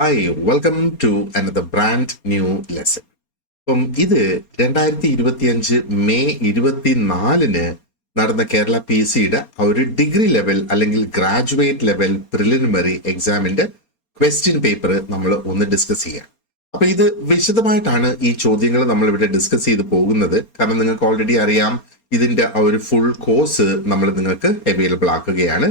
Hi, welcome to another brand new lesson. അപ്പം ഇത് 2025 May 24 നടന്ന കേരള പി സിയുടെ ഒരു ഡിഗ്രി ലെവൽ അല്ലെങ്കിൽ ഗ്രാജുവേറ്റ് ലെവൽ പ്രിലിമിനറി എക്സാമിന്റെ ക്വസ്റ്റ്യൻ പേപ്പർ നമ്മൾ ഒന്ന് ഡിസ്കസ് ചെയ്യാം. അപ്പൊ ഇത് വിശദമായിട്ടാണ് ഈ ചോദ്യങ്ങൾ നമ്മൾ ഇവിടെ ഡിസ്കസ് ചെയ്ത് പോകുന്നത്. കാരണം നിങ്ങൾക്ക് ഓൾറെഡി അറിയാം, ഇതിന്റെ ഒരു ഫുൾ കോഴ്സ് നമ്മൾ നിങ്ങൾക്ക് അവൈലബിൾ ആക്കുകയാണ്.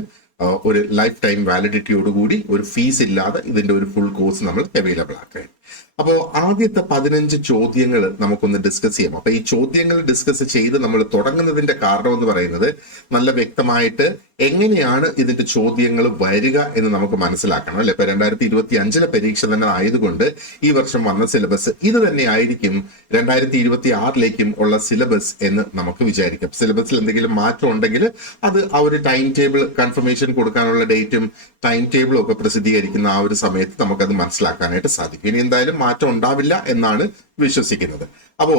ഒരു ലൈഫ് ടൈം വാലിഡിറ്റിയോടുകൂടി ഒരു ഫീസ് ഇല്ലാതെ ഇതിന്റെ ഒരു ഫുൾ കോഴ്സ് നമ്മൾ അവൈലബിൾ ആക്കുകയാണ്. അപ്പോൾ ആദ്യത്തെ 15 ചോദ്യങ്ങൾ നമുക്കൊന്ന് ഡിസ്കസ് ചെയ്യാം. അപ്പൊ ഈ ചോദ്യങ്ങൾ ഡിസ്കസ് ചെയ്ത് നമ്മൾ തുടങ്ങുന്നതിന്റെ കാരണം എന്ന് പറയുന്നത് നല്ല വ്യക്തമായിട്ട് എങ്ങനെയാണ് ഇതിന്റെ ചോദ്യങ്ങൾ വരിക എന്ന് നമുക്ക് മനസ്സിലാക്കണം, അല്ലെ? ഇപ്പൊ 2025 പരീക്ഷ തന്നെ ആയതുകൊണ്ട് ഈ വർഷം വന്ന സിലബസ് ഇത് തന്നെ ആയിരിക്കും 2026 ഉള്ള സിലബസ് എന്ന് നമുക്ക് വിചാരിക്കാം. സിലബസിൽ എന്തെങ്കിലും മാറ്റം ഉണ്ടെങ്കിൽ അത് ആ ഒരു ടൈം ടേബിൾ കൺഫർമേഷൻ കൊടുക്കാനുള്ള ഡേറ്റും ടൈം ടേബിളും ഒക്കെ പ്രസിദ്ധീകരിക്കുന്ന ആ ഒരു സമയത്ത് നമുക്കത് മനസ്സിലാക്കാനായിട്ട് സാധിക്കും. ഇനി എന്തായാലും മാറ്റം ഉണ്ടാവില്ല എന്നാണ് വിശ്വസിക്കുന്നത്. അപ്പോ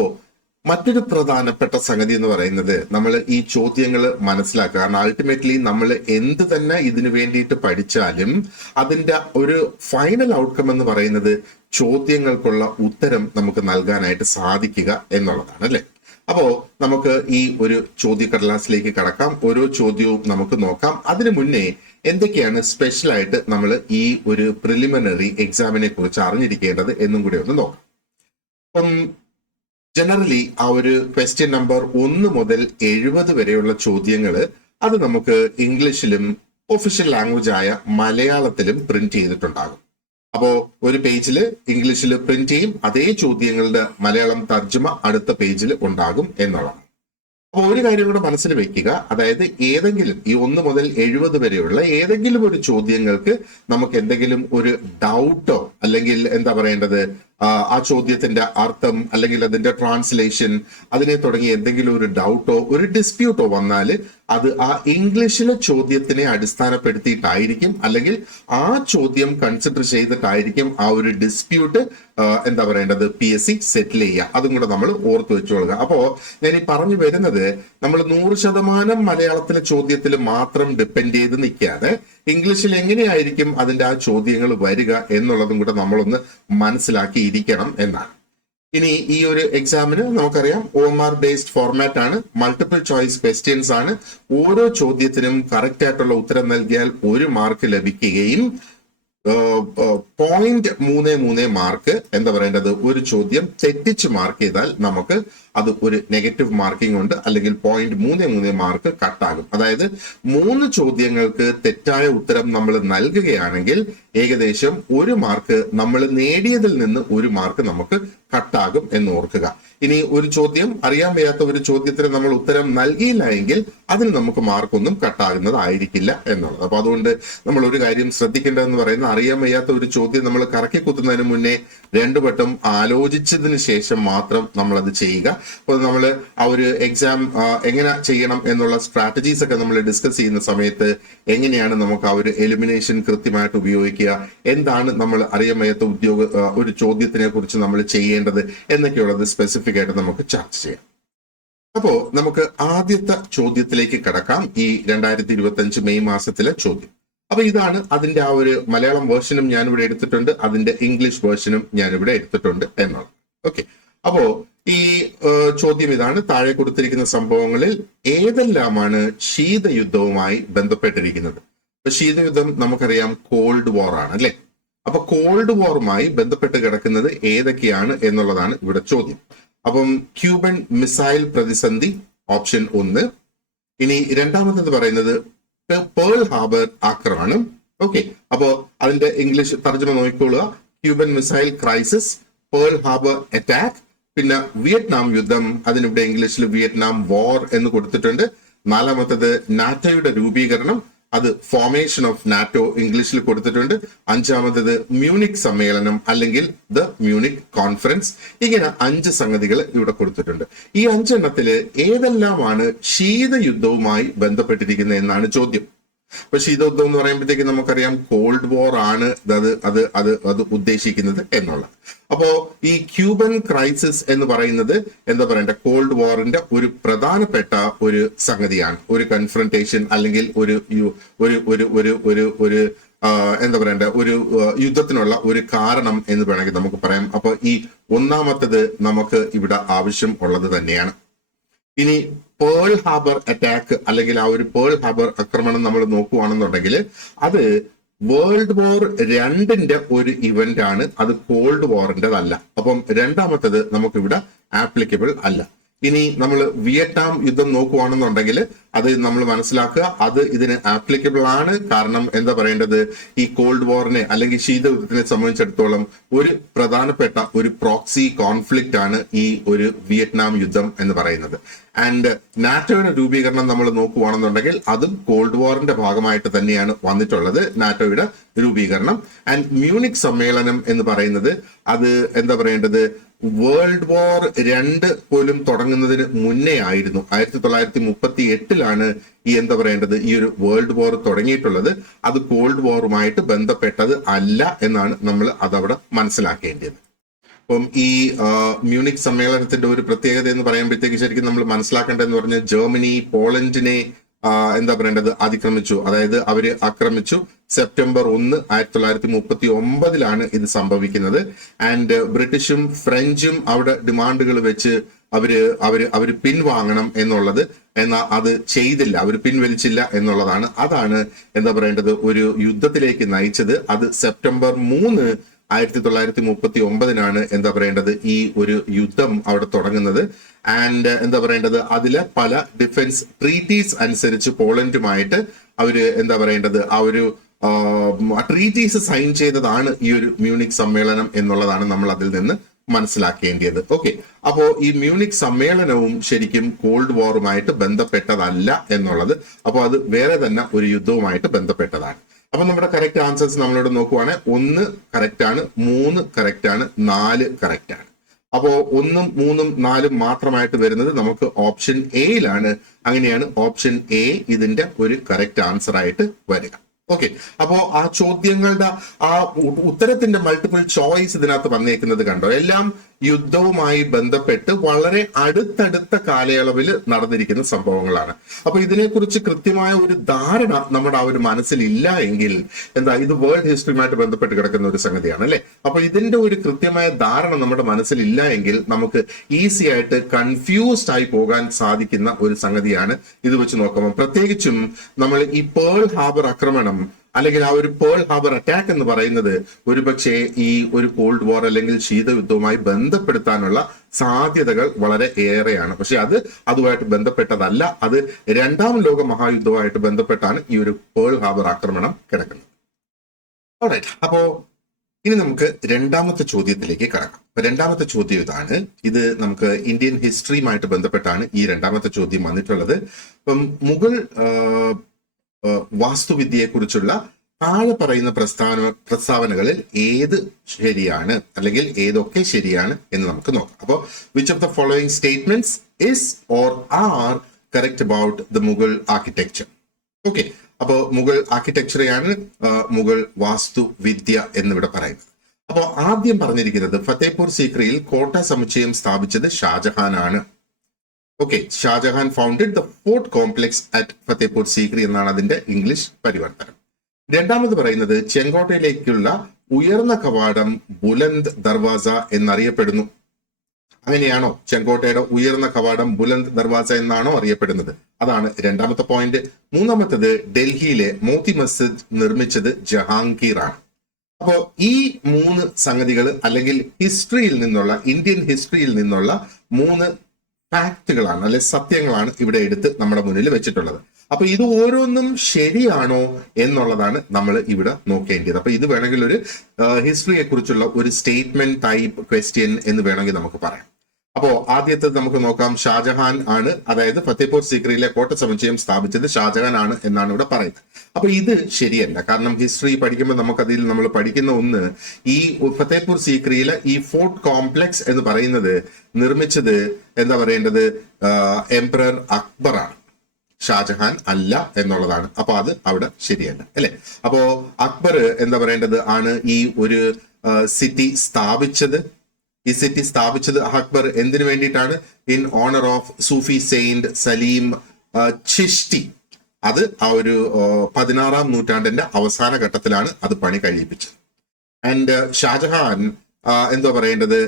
മറ്റൊരു പ്രധാനപ്പെട്ട സംഗതി എന്ന് പറയുന്നത് നമ്മൾ ഈ ചോദ്യങ്ങൾ മനസ്സിലാക്കുക. കാരണം അൾട്ടിമേറ്റ്ലി നമ്മൾ എന്ത് തന്നെ ഇതിനു വേണ്ടിയിട്ട് പഠിച്ചാലും അതിന്റെ ഒരു ഫൈനൽ ഔട്ട്കം എന്ന് പറയുന്നത് ചോദ്യങ്ങൾക്കുള്ള ഉത്തരം നമുക്ക് നൽകാനായിട്ട് സാധിക്കുക എന്നുള്ളതാണ്, അല്ലെ? അപ്പോ നമുക്ക് ഈ ഒരു ചോദ്യക്കടലാസിലേക്ക് കടക്കാം. ഓരോ ചോദ്യവും നമുക്ക് നോക്കാം. അതിനു മുന്നേ എന്തൊക്കെയാണ് സ്പെഷ്യൽ ആയിട്ട് നമ്മൾ ഈ ഒരു പ്രിലിമിനറി എക്സാമിനെ കുറിച്ച് അറിഞ്ഞിരിക്കേണ്ടത് എന്നും കൂടി ഒന്ന് നോക്കാം. അപ്പം ജനറലി ആ ഒരു ക്വസ്റ്റ്യൻ നമ്പർ 1 മുതൽ 70 വരെയുള്ള ചോദ്യങ്ങൾ അത് നമുക്ക് ഇംഗ്ലീഷിലും ഒഫീഷ്യൽ ലാംഗ്വേജ് ആയ മലയാളത്തിലും പ്രിന്റ് ചെയ്തിട്ടുണ്ടാകും. അപ്പോ ഒരു പേജിൽ ഇംഗ്ലീഷിൽ പ്രിന്റ് ചെയ്യും, അതേ ചോദ്യങ്ങളുടെ മലയാളം തർജ്ജമ അടുത്ത പേജിൽ ഉണ്ടാകും എന്നുള്ളതാണ്. അപ്പൊ ഒരു കാര്യം കൂടെ മനസ്സിൽ വെക്കുക, അതായത് ഏതെങ്കിലും ഈ 1 മുതൽ 70 വരെയുള്ള ഏതെങ്കിലും ഒരു ചോദ്യങ്ങൾക്ക് നമുക്ക് എന്തെങ്കിലും ഒരു ഡൗട്ടോ അല്ലെങ്കിൽ എന്താ പറയേണ്ടത് ആ ചോദ്യത്തിന്റെ അർത്ഥം അല്ലെങ്കിൽ അതിന്റെ ട്രാൻസ്ലേഷൻ അതിനെ തുടങ്ങി എന്തെങ്കിലും ഒരു ഡൗട്ടോ ഒരു ഡിസ്പ്യൂട്ടോ വന്നാൽ അത് ആ ഇംഗ്ലീഷിലെ ചോദ്യത്തിനെ അടിസ്ഥാനപ്പെടുത്തിയിട്ടായിരിക്കും അല്ലെങ്കിൽ ആ ചോദ്യം കൺസിഡർ ചെയ്തിട്ടായിരിക്കും ആ ഒരു ഡിസ്പ്യൂട്ട് എന്താ പറയേണ്ടത് PSC സെറ്റിൽ ചെയ്യുക. അതും കൂടെ നമ്മൾ ഓർത്ത് വെച്ചോളുക. അപ്പോ ഞാൻ ഈ പറഞ്ഞു വരുന്നത് നമ്മൾ 100% മലയാളത്തിലെ ചോദ്യത്തിൽ മാത്രം ഡിപ്പെൻഡ് ചെയ്ത് നിൽക്കാതെ ഇംഗ്ലീഷിൽ എങ്ങനെയായിരിക്കും അതിന്റെ ആ ചോദ്യങ്ങൾ വരിക എന്നുള്ളതും കൂടെ നമ്മളൊന്ന് മനസ്സിലാക്കിയിരിക്കണം എന്നാണ്. ഇനി ഈ ഒരു എക്സാമിന് നമുക്കറിയാം OMR ബേസ്ഡ് ഫോർമാറ്റ് ആണ്, മൾട്ടിപ്പിൾ ചോയ്സ് ക്വസ്റ്റ്യൻസ് ആണ്. ഓരോ ചോദ്യത്തിനും കറക്റ്റ് ആയിട്ടുള്ള ഉത്തരം നൽകിയാൽ 1 മാർക്ക് ലഭിക്കുകയും 0.33 മാർക്ക് എന്താ പറയേണ്ടത് ഒരു ചോദ്യം തെറ്റിച്ച് മാർക്ക് ചെയ്താൽ നമുക്ക് അത് ഒരു നെഗറ്റീവ് മാർക്കിംഗ് ഉണ്ട്, അല്ലെങ്കിൽ 0.33 മാർക്ക് കട്ടാകും. അതായത് 3 ചോദ്യങ്ങൾക്ക് തെറ്റായ ഉത്തരം നമ്മൾ നൽകുകയാണെങ്കിൽ ഏകദേശം 1 മാർക്ക് നമ്മൾ നേടിയതിൽ നിന്ന് 1 മാർക്ക് നമുക്ക് കട്ടാകും എന്ന് ഓർക്കുക. ഇനി ഒരു ചോദ്യം അറിയാൻ വയ്യാത്ത ഒരു ചോദ്യത്തിന് നമ്മൾ ഉത്തരം നൽകിയില്ല എങ്കിൽ അതിന് നമുക്ക് മാർക്കൊന്നും കട്ടാകുന്നതായിരിക്കില്ല എന്നുള്ളത്. അപ്പൊ അതുകൊണ്ട് നമ്മൾ ഒരു കാര്യം ശ്രദ്ധിക്കേണ്ടതെന്ന് പറയുന്നത് അറിയാൻ വയ്യാത്ത ഒരു ചോദ്യം നമ്മൾ കറക്കി കുത്തുന്നതിന് മുന്നേ 2 വട്ടം ആലോചിച്ചതിന് ശേഷം മാത്രം നമ്മൾ അത് ചെയ്യുക. അപ്പോൾ നമ്മൾ ആ ഒരു എക്സാം എങ്ങനെ ചെയ്യണം എന്നുള്ള സ്ട്രാറ്റജീസ് ഒക്കെ നമ്മൾ ഡിസ്കസ് ചെയ്യുന്ന സമയത്ത് എങ്ങനെയാണ് നമുക്ക് ആ ഒരു എലിമിനേഷൻ കൃത്യമായിട്ട് ഉപയോഗിക്കുക, എന്താണ് നമ്മൾ അറിയാൻ വയ്യാത്ത ഒരു ചോദ്യത്തിനെ കുറിച്ച് നമ്മൾ ചെയ്യേണ്ടത് എന്നൊക്കെയുള്ളത് സ്പെസിഫിക് ആയിട്ട് നമുക്ക് ചർച്ച ചെയ്യാം. അപ്പോ നമുക്ക് ആദ്യത്തെ ചോദ്യത്തിലേക്ക് കടക്കാം. ഈ 2025 മെയ് മാസത്തിലെ ചോദ്യം. അപ്പൊ ഇതാണ് അതിന്റെ ആ ഒരു മലയാളം വേർഷനും ഞാനിവിടെ എടുത്തിട്ടുണ്ട്, അതിന്റെ ഇംഗ്ലീഷ് വേർഷനും ഞാനിവിടെ എടുത്തിട്ടുണ്ട് എന്നുള്ളത്. ഓക്കെ, അപ്പോ ഈ ചോദ്യം ഇതാണ്. താഴെ കൊടുത്തിരിക്കുന്ന സംഭവങ്ങളിൽ ഏതെല്ലാമാണ് ശീതയുദ്ധവുമായി ബന്ധപ്പെട്ടിരിക്കുന്നത്? അപ്പൊ ശീതയുദ്ധം നമുക്കറിയാം കോൾഡ് വാർ ആണ്, അല്ലെ? അപ്പൊ കോൾഡ് വാറുമായി ബന്ധപ്പെട്ട് കിടക്കുന്നത് ഏതൊക്കെയാണ് എന്നുള്ളതാണ് ഇവിടെ ചോദ്യം. അപ്പം ക്യൂബൻ മിസൈൽ പ്രതിസന്ധി ഓപ്ഷൻ 1. ഇനി രണ്ടാമതെന്ന് പറയുന്നത് പേൾ ഹാർബർ ആക്രമണം. ഓക്കെ, അപ്പോ അതിന്റെ ഇംഗ്ലീഷ് തർജ്ജമ നോക്കിക്കൊള്ളുക. Cuban missile crisis, Pearl Harbor attack, പിന്നെ വിയറ്റ്നാം യുദ്ധം, അതിനിവിടെ ഇംഗ്ലീഷിൽ വിയറ്റ്നാം വാർ എന്ന് കൊടുത്തിട്ടുണ്ട്. 4-മത്തത് നാറ്റോയുടെ രൂപീകരണം, അത് ഫോർമേഷൻ ഓഫ് നാറ്റോ ഇംഗ്ലീഷിൽ കൊടുത്തിട്ടുണ്ട്. 5-മത്തത് മ്യൂണിക് സമ്മേളനം അല്ലെങ്കിൽ ദ മ്യൂണിക് കോൺഫറൻസ്. ഇങ്ങനെ 5 സംഗതികൾ ഇവിടെ കൊടുത്തിട്ടുണ്ട്. ഈ 5 എണ്ണത്തില് ഏതെല്ലാമാണ് ശീതയുദ്ധവുമായി ബന്ധപ്പെട്ടിരിക്കുന്നത് എന്നാണ് ചോദ്യം. അപ്പൊ ശീതയുദ്ധം എന്ന് പറയുമ്പോഴത്തേക്ക് നമുക്കറിയാം കോൾഡ് വാർ ആണ് അത് ഉദ്ദേശിക്കുന്നത് എന്നുള്ളത്. അപ്പോ ഈ ക്യൂബൻ ക്രൈസിസ് എന്ന് പറയുന്നത് എന്താ പറയണ്ട കോൾഡ് വാറിന്റെ ഒരു പ്രധാനപ്പെട്ട ഒരു സംഗതിയാണ്. ഒരു കൺഫ്രണ്ടേഷൻ അല്ലെങ്കിൽ ഒരു എന്താ പറയണ്ട ഒരു യുദ്ധത്തിനുള്ള ഒരു കാരണം എന്ന് വേണമെങ്കിൽ നമുക്ക് പറയാം. അപ്പൊ ഈ ഒന്നാമത്തത് നമുക്ക് ഇവിടെ ആവശ്യം ഉള്ളത് തന്നെയാണ്. ഇനി പേൾ ഹാർബർ അറ്റാക്ക് അല്ലെങ്കിൽ ആ ഒരു പേൾ ഹാർബർ ആക്രമണം നമ്മൾ നോക്കുകയാണെന്നുണ്ടെങ്കിൽ അത് വേൾഡ് വാർ 2 ഒരു ഇവന്റ് ആണ്, അത് കോൾഡ് വാറിൻ്റെതല്ല. അപ്പം രണ്ടാമത്തത് നമുക്കിവിടെ ആപ്ലിക്കബിൾ അല്ല. ഇനി നമ്മൾ വിയറ്റ്നാം യുദ്ധം നോക്കുകയാണെന്നുണ്ടെങ്കിൽ അത് നമ്മൾ മനസ്സിലാക്കുക, അത് ഇതിന് ആപ്ലിക്കബിൾ ആണ്. കാരണം എന്താ പറയേണ്ടത്, ഈ കോൾഡ് വാറിനെ അല്ലെങ്കിൽ ശീതയുദ്ധത്തിനെ സംബന്ധിച്ചിടത്തോളം ഒരു പ്രധാനപ്പെട്ട ഒരു പ്രോക്സി കോൺഫ്ലിക്റ്റ് ആണ് ഈ ഒരു വിയറ്റ്നാം യുദ്ധം എന്ന് പറയുന്നത്. ആൻഡ് നാറ്റോയുടെ രൂപീകരണം നമ്മൾ നോക്കുകയാണെന്നുണ്ടെങ്കിൽ അതും കോൾഡ് വാറിന്റെ ഭാഗമായിട്ട് തന്നെയാണ് വന്നിട്ടുള്ളത്, നാറ്റോയുടെ രൂപീകരണം. ആൻഡ് മ്യൂണിക് സമ്മേളനം എന്ന് പറയുന്നത് അത് എന്താ പറയേണ്ടത്, വേൾഡ് വാർ 2 പോലും തുടങ്ങുന്നതിന് മുന്നേ ആയിരുന്നു. 1938 ഈ എന്താ പറയേണ്ടത് ഈ ഒരു വേൾഡ് വാർ തുടങ്ങിയിട്ടുള്ളത്. അത് കോൾഡ് വാറുമായിട്ട് ബന്ധപ്പെട്ടത് അല്ല എന്നാണ് നമ്മൾ അതവിടെ മനസ്സിലാക്കേണ്ടത്. അപ്പം ഈ മ്യൂണിക് സമ്മേളനത്തിന്റെ ഒരു പ്രത്യേകത എന്ന് പറയുമ്പോഴത്തേക്ക് ശരിക്കും നമ്മൾ മനസ്സിലാക്കേണ്ടതെന്ന് പറഞ്ഞാൽ ജർമ്മനി പോളണ്ടിനെ എന്താ പറയേണ്ടത് അതിക്രമിച്ചു. അതായത് അവര് ആക്രമിച്ചു സെപ്റ്റംബർ 1, 1939 ഇത് സംഭവിക്കുന്നത്. ബ്രിട്ടീഷും ഫ്രഞ്ചും അവിടെ ഡിമാൻഡുകൾ വെച്ച് അവര് പിൻവാങ്ങണം എന്നുള്ളത്, എന്നാൽ അത് ചെയ്തില്ല, അവർ പിൻവലിച്ചില്ല എന്നുള്ളതാണ്. അതാണ് എന്താ പറയേണ്ടത് ഒരു യുദ്ധത്തിലേക്ക് നയിച്ചത്. അത് സെപ്റ്റംബർ 3, 1939 എന്താ പറയേണ്ടത് ഈ ഒരു യുദ്ധം അവിടെ തുടങ്ങുന്നത്. ആൻഡ് എന്താ പറയേണ്ടത് അതിലെ പല ഡിഫൻസ് ട്രീറ്റീസ് അനുസരിച്ച് പോളണ്ടുമായിട്ട് അവര് എന്താ പറയേണ്ടത് ആ ഒരു ട്രീറ്റീസ് സൈൻ ചെയ്തതാണ് ഈ ഒരു മ്യൂണിക് സമ്മേളനം എന്നുള്ളതാണ് നമ്മൾ അതിൽ നിന്ന് മനസ്സിലാക്കേണ്ടത്. ഓക്കെ, അപ്പോ ഈ മ്യൂണിക് സമ്മേളനവും ശരിക്കും കോൾഡ് വാറുമായിട്ട് ബന്ധപ്പെട്ടതല്ല എന്നുള്ളത്. അപ്പോൾ അത് വേറെ തന്നെ ഒരു യുദ്ധവുമായിട്ട് ബന്ധപ്പെട്ടതാണ്. അപ്പൊ നമ്മുടെ കറക്റ്റ് ആൻസേഴ്സ് നമ്മളോട് നോക്കുവാണെങ്കിൽ 1 കറക്റ്റ് ആണ്, 3 കറക്റ്റ് ആണ്, 4 കറക്റ്റ് ആണ്. അപ്പോ 1, 3, 4 മാത്രമായിട്ട് വരുന്നത് നമുക്ക് ഓപ്ഷൻ എയിലാണ്. അങ്ങനെയാണ് ഓപ്ഷൻ എ ഇതിന്റെ ഒരു കറക്റ്റ് ആൻസർ ആയിട്ട് വരിക. ഓക്കെ, അപ്പോ ആ ചോദ്യങ്ങളുടെ ആ ഉത്തരത്തിന്റെ മൾട്ടിപ്പിൾ ചോയ്സ് ഇതിനകത്ത് വന്നേക്കുന്നത് കണ്ടോ, എല്ലാം യുദ്ധവുമായി ബന്ധപ്പെട്ട് വളരെ അടുത്തടുത്ത കാലയളവിൽ നടന്നിരിക്കുന്ന സംഭവങ്ങളാണ്. അപ്പൊ ഇതിനെക്കുറിച്ച് കൃത്യമായ ഒരു ധാരണ നമ്മുടെ ആ ഒരു മനസ്സിലില്ല എങ്കിൽ എന്താ ഇത് വേൾഡ് ഹിസ്റ്ററിയുമായിട്ട് ബന്ധപ്പെട്ട് കിടക്കുന്ന ഒരു സംഗതിയാണ് അല്ലെ. അപ്പൊ ഇതിന്റെ ഒരു കൃത്യമായ ധാരണ നമ്മുടെ മനസ്സിലില്ല എങ്കിൽ നമുക്ക് ഈസി ആയിട്ട് കൺഫ്യൂസ്ഡ് ആയി പോകാൻ സാധിക്കുന്ന ഒരു സംഗതിയാണ് ഇത് വെച്ച് നോക്കുമ്പോൾ. പ്രത്യേകിച്ചും നമ്മൾ ഈ പേൾ ഹാർബർ ആക്രമണം അല്ലെങ്കിൽ ആ ഒരു പേൾ ഹാർബർ അറ്റാക്ക് എന്ന് പറയുന്നത് ഒരുപക്ഷെ ഈ ഒരു കോൾഡ് വാർ അല്ലെങ്കിൽ ശീതയുദ്ധവുമായി ബന്ധപ്പെടുത്താനുള്ള സാധ്യതകൾ വളരെ ഏറെയാണ്. പക്ഷെ അതുമായിട്ട് ബന്ധപ്പെട്ടതല്ല, അത് 2ാം ലോക മഹായുദ്ധവുമായിട്ട് ബന്ധപ്പെട്ടാണ് ഈ ഒരു പേൾ ഹാർബർ ആക്രമണം കിടക്കുന്നത്. ഓൾറൈറ്റ്, അപ്പോ ഇനി നമുക്ക് 2ാമത്തെ ചോദ്യത്തിലേക്ക് കടക്കാം. 2ാമത്തെ ചോദ്യം ഇതാണ്. ഇത് നമുക്ക് ഇന്ത്യൻ ഹിസ്റ്ററിയുമായിട്ട് ബന്ധപ്പെട്ടാണ് ഈ 2ാമത്തെ ചോദ്യം വന്നിട്ടുള്ളത്. അപ്പം മുഗൾ വാസ്തുവിദ്യയെ കുറിച്ചുള്ള താഴെ പറയുന്ന പ്രസ്താവനകളിൽ ഏത് ശരിയാണ് അല്ലെങ്കിൽ ഏതൊക്കെ ശരിയാണ് എന്ന് നമുക്ക് നോക്കാം. അപ്പോൾ which of the following statements is or are correct about the Mughal architecture? Okay, അപ്പോൾ മുഗൾ ആർക്കിടെക്ചറെയാണ് മുഗൾ വാസ്തുവിദ്യ എന്നിവിടെ പറയുന്നത്. അപ്പോൾ ആദ്യം പറഞ്ഞിരിക്കുന്നത് ഫത്തേപൂർ സീക്രിയിൽ കോട്ട സമുച്ചയം സ്ഥാപിച്ചത് ഷാജഹാനാണ്. Okay, Shahjahan founded the fort complex at Fatehpur Sikri എന്നാണ് അതിന്റെ ഇംഗ്ലീഷ് പരിവർത്തനം. 2ാമത് പറയുന്നത് ചെങ്കോട്ടയിലേക്കുള്ള ഉയർന്ന കവാടം ബുലന്ദ് ദർവാസ എന്നറിയപ്പെടുന്നു. അങ്ങനെയാണോ? ചെങ്കോട്ടയുടെ ഉയർന്ന കവാടം ബുലന്ദ് ദർവാസ എന്നാണോ അറിയപ്പെടുന്നത്? അതാണ് 2ാമത്തെ പോയിന്റ്. 3ാമത്തത് ഡൽഹിയിലെ മോത്തി മസ്ജിദ് നിർമ്മിച്ചത് ജഹാംഗീർ ആണ്. അപ്പോ ഈ 3 സംഗതികൾ അല്ലെങ്കിൽ ഹിസ്റ്ററിയിൽ നിന്നുള്ള ഇന്ത്യൻ ഹിസ്റ്ററിയിൽ നിന്നുള്ള 3 ഫാക്റ്റുകളാണ് അല്ലെ സത്യങ്ങളാണ് ഇവിടെ എടുത്ത് നമ്മുടെ മുന്നിൽ വെച്ചിട്ടുള്ളത്. അപ്പൊ ഇത് ഓരോന്നും ശരിയാണോ എന്നുള്ളതാണ് നമ്മൾ ഇവിടെ നോക്കേണ്ടത്. അപ്പൊ ഇത് വേണമെങ്കിൽ ഒരു ഹിസ്റ്ററിയെ കുറിച്ചുള്ള ഒരു സ്റ്റേറ്റ്മെന്റ് ടൈപ്പ് ക്വസ്റ്റ്യൻ എന്ന് വേണമെങ്കിൽ നമുക്ക് പറയാം. അപ്പോ ആദ്യത്തെ നമുക്ക് നോക്കാം. ഷാജഹാൻ ആണ്, അതായത് ഫത്തേപൂർ സീക്രിയിലെ കോട്ട സമുച്ചയം സ്ഥാപിച്ചത് ഷാജഹാൻ ആണ് എന്നാണ് ഇവിടെ പറയുന്നത്. അപ്പൊ ഇത് ശരിയല്ല. കാരണം ഹിസ്റ്ററി പഠിക്കുമ്പോൾ നമുക്കതിൽ നമ്മൾ പഠിക്കുന്ന ഒന്ന്, ഈ ഫത്തേപൂർ സീക്രിയിലെ ഈ ഫോർട്ട് കോംപ്ലക്സ് എന്ന് പറയുന്നത് നിർമ്മിച്ചത് എന്താ പറയേണ്ടത് എംപറർ അക്ബർ ആണ്, ഷാജഹാൻ അല്ല എന്നുള്ളതാണ്. അപ്പൊ അത് അവിടെ ശരിയല്ല അല്ലെ. അപ്പോ അക്ബർ എന്താ പറയേണ്ടത് ആണ് ഈ ഒരു സിറ്റി സ്ഥാപിച്ചത്. ഈ സിറ്റി സ്ഥാപിച്ചത് അക്ബർ എന്തിനു വേണ്ടിയിട്ടാണ്? In honour of Sufi saint Salim Chishti. അത് ആ ഒരു 16-ാം നൂറ്റാണ്ടിന്റെ അവസാന ഘട്ടത്തിലാണ് അത് പണി കഴിയിപ്പിച്ചത്. ആൻഡ് ഷാജഹാൻ എന്താ പറയേണ്ടത്,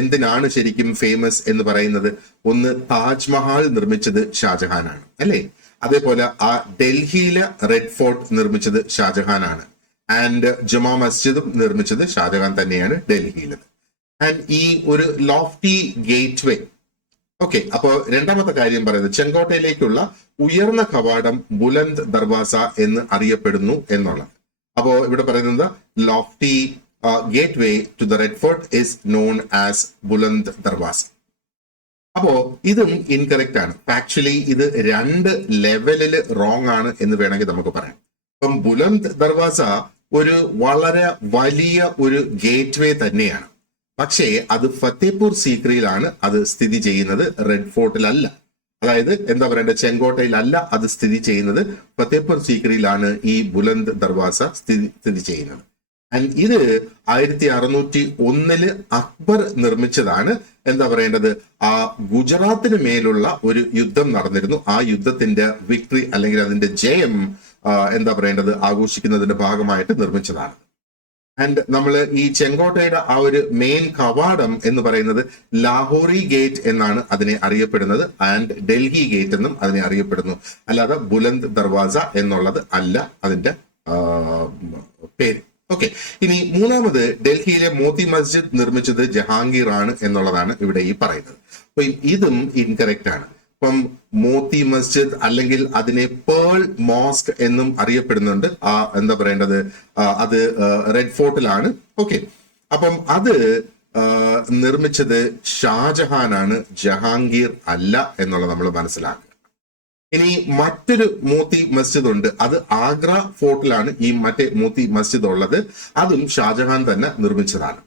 എന്തിനാണ് ശരിക്കും ഫേമസ് എന്ന് പറയുന്നത്, ഒന്ന് താജ്മഹൽ നിർമ്മിച്ചത് ഷാജഹാനാണ് അല്ലേ, അതേപോലെ ആ ഡൽഹിയിലെ റെഡ് ഫോർട്ട് നിർമ്മിച്ചത് ഷാജഹാനാണ്, ആൻഡ് ജുമാ മസ്ജിദും നിർമ്മിച്ചത് ഷാജഹാൻ തന്നെയാണ് ഡൽഹിയിലത്. ആൻഡ് ഈ ഒരു ലോഫ്റ്റി ഗേറ്റ് വേ, ഓക്കെ. അപ്പോ രണ്ടാമത്തെ കാര്യം പറയുന്നത് ചെങ്കോട്ടയിലേക്കുള്ള ഉയർന്ന കവാടം ബുലന്ദ് ദർവാസ എന്ന് അറിയപ്പെടുന്നു എന്നുള്ളത്. അപ്പോ ഇവിടെ പറയുന്നത് lofty gateway to the Red Fort is known as Buland Darwaza. അപ്പോ ഇതും ഇൻകറക്റ്റ് ആണ്. ആക്ച്വലി ഇത് 2 ലെവലിൽ റോങ് ആണ് എന്ന് വേണമെങ്കിൽ നമുക്ക് പറയാം. അപ്പം ബുലന്ദ് ദർവാസ ഒരു വളരെ വലിയ ഒരു ഗേറ്റ് വേ തന്നെയാണ്. പക്ഷേ അത് ഫത്തേപൂർ സീക്രിയിലാണ് അത് സ്ഥിതി ചെയ്യുന്നത്, റെഡ് ഫോർട്ടിലല്ല. അതായത് എന്താ പറയണ്ടത്, ചെങ്കോട്ടയിലല്ല അത് സ്ഥിതി ചെയ്യുന്നത്, ഫത്തേപൂർ സീക്രിയിലാണ് ഈ ബുലന്ദ് ദർവാസ സ്ഥിതി ചെയ്യുന്നത്. ആൻഡ് ഇത് 1601 അക്ബർ നിർമ്മിച്ചതാണ്. എന്താ പറയേണ്ടത്, ആ ഗുജറാത്തിന് മേലുള്ള ഒരു യുദ്ധം നടന്നിരുന്നു. ആ യുദ്ധത്തിന്റെ വിക്ടറി അല്ലെങ്കിൽ അതിന്റെ ജയം എന്താ പറയേണ്ടത് ആഘോഷിക്കുന്നതിന്റെ ഭാഗമായിട്ട് നിർമ്മിച്ചതാണ്. ആൻഡ് നമ്മൾ ഈ ചെങ്കോട്ടയുടെ ആ ഒരു മെയിൻ കവാടം എന്ന് പറയുന്നത് ലാഹോറി ഗേറ്റ് എന്നാണ് അതിനെ അറിയപ്പെടുന്നത്, ആൻഡ് ഡൽഹി ഗേറ്റ് എന്നും അതിനെ അറിയപ്പെടുന്നു. അല്ലാതെ ബുലന്ദ് ദർവാസ എന്നുള്ളത് അല്ല അതിന്റെ പേര്. ഓക്കെ. ഇനി മൂന്നാമത്, ഡൽഹിയിലെ മോത്തി മസ്ജിദ് നിർമ്മിച്ചത് ജഹാംഗീർ ആണ് എന്നുള്ളതാണ് ഇവിടെ ഈ പറയുന്നത്. അപ്പൊ ഇതും ഇൻകറക്റ്റ് ആണ്. ഇപ്പം മോത്തി മസ്ജിദ് അല്ലെങ്കിൽ അതിനെ പേൾ മോസ്ക് എന്നും അറിയപ്പെടുന്നുണ്ട്. എന്താ പറയേണ്ടത്, അത് റെഡ് ഫോർട്ടിലാണ്. ഓക്കെ. അപ്പം അത് നിർമ്മിച്ചത് ഷാജഹാനാണ്, ജഹാംഗീർ അല്ല എന്നുള്ളത് നമ്മൾ മനസ്സിലാക്കുക. ഇനി മറ്റൊരു മോത്തി മസ്ജിദ് ഉണ്ട്, അത് ആഗ്ര ഫോർട്ടിലാണ് ഈ മറ്റേ മോത്തി മസ്ജിദ് ഉള്ളത്. അതും ഷാജഹാൻ തന്നെ നിർമ്മിച്ചതാണ്.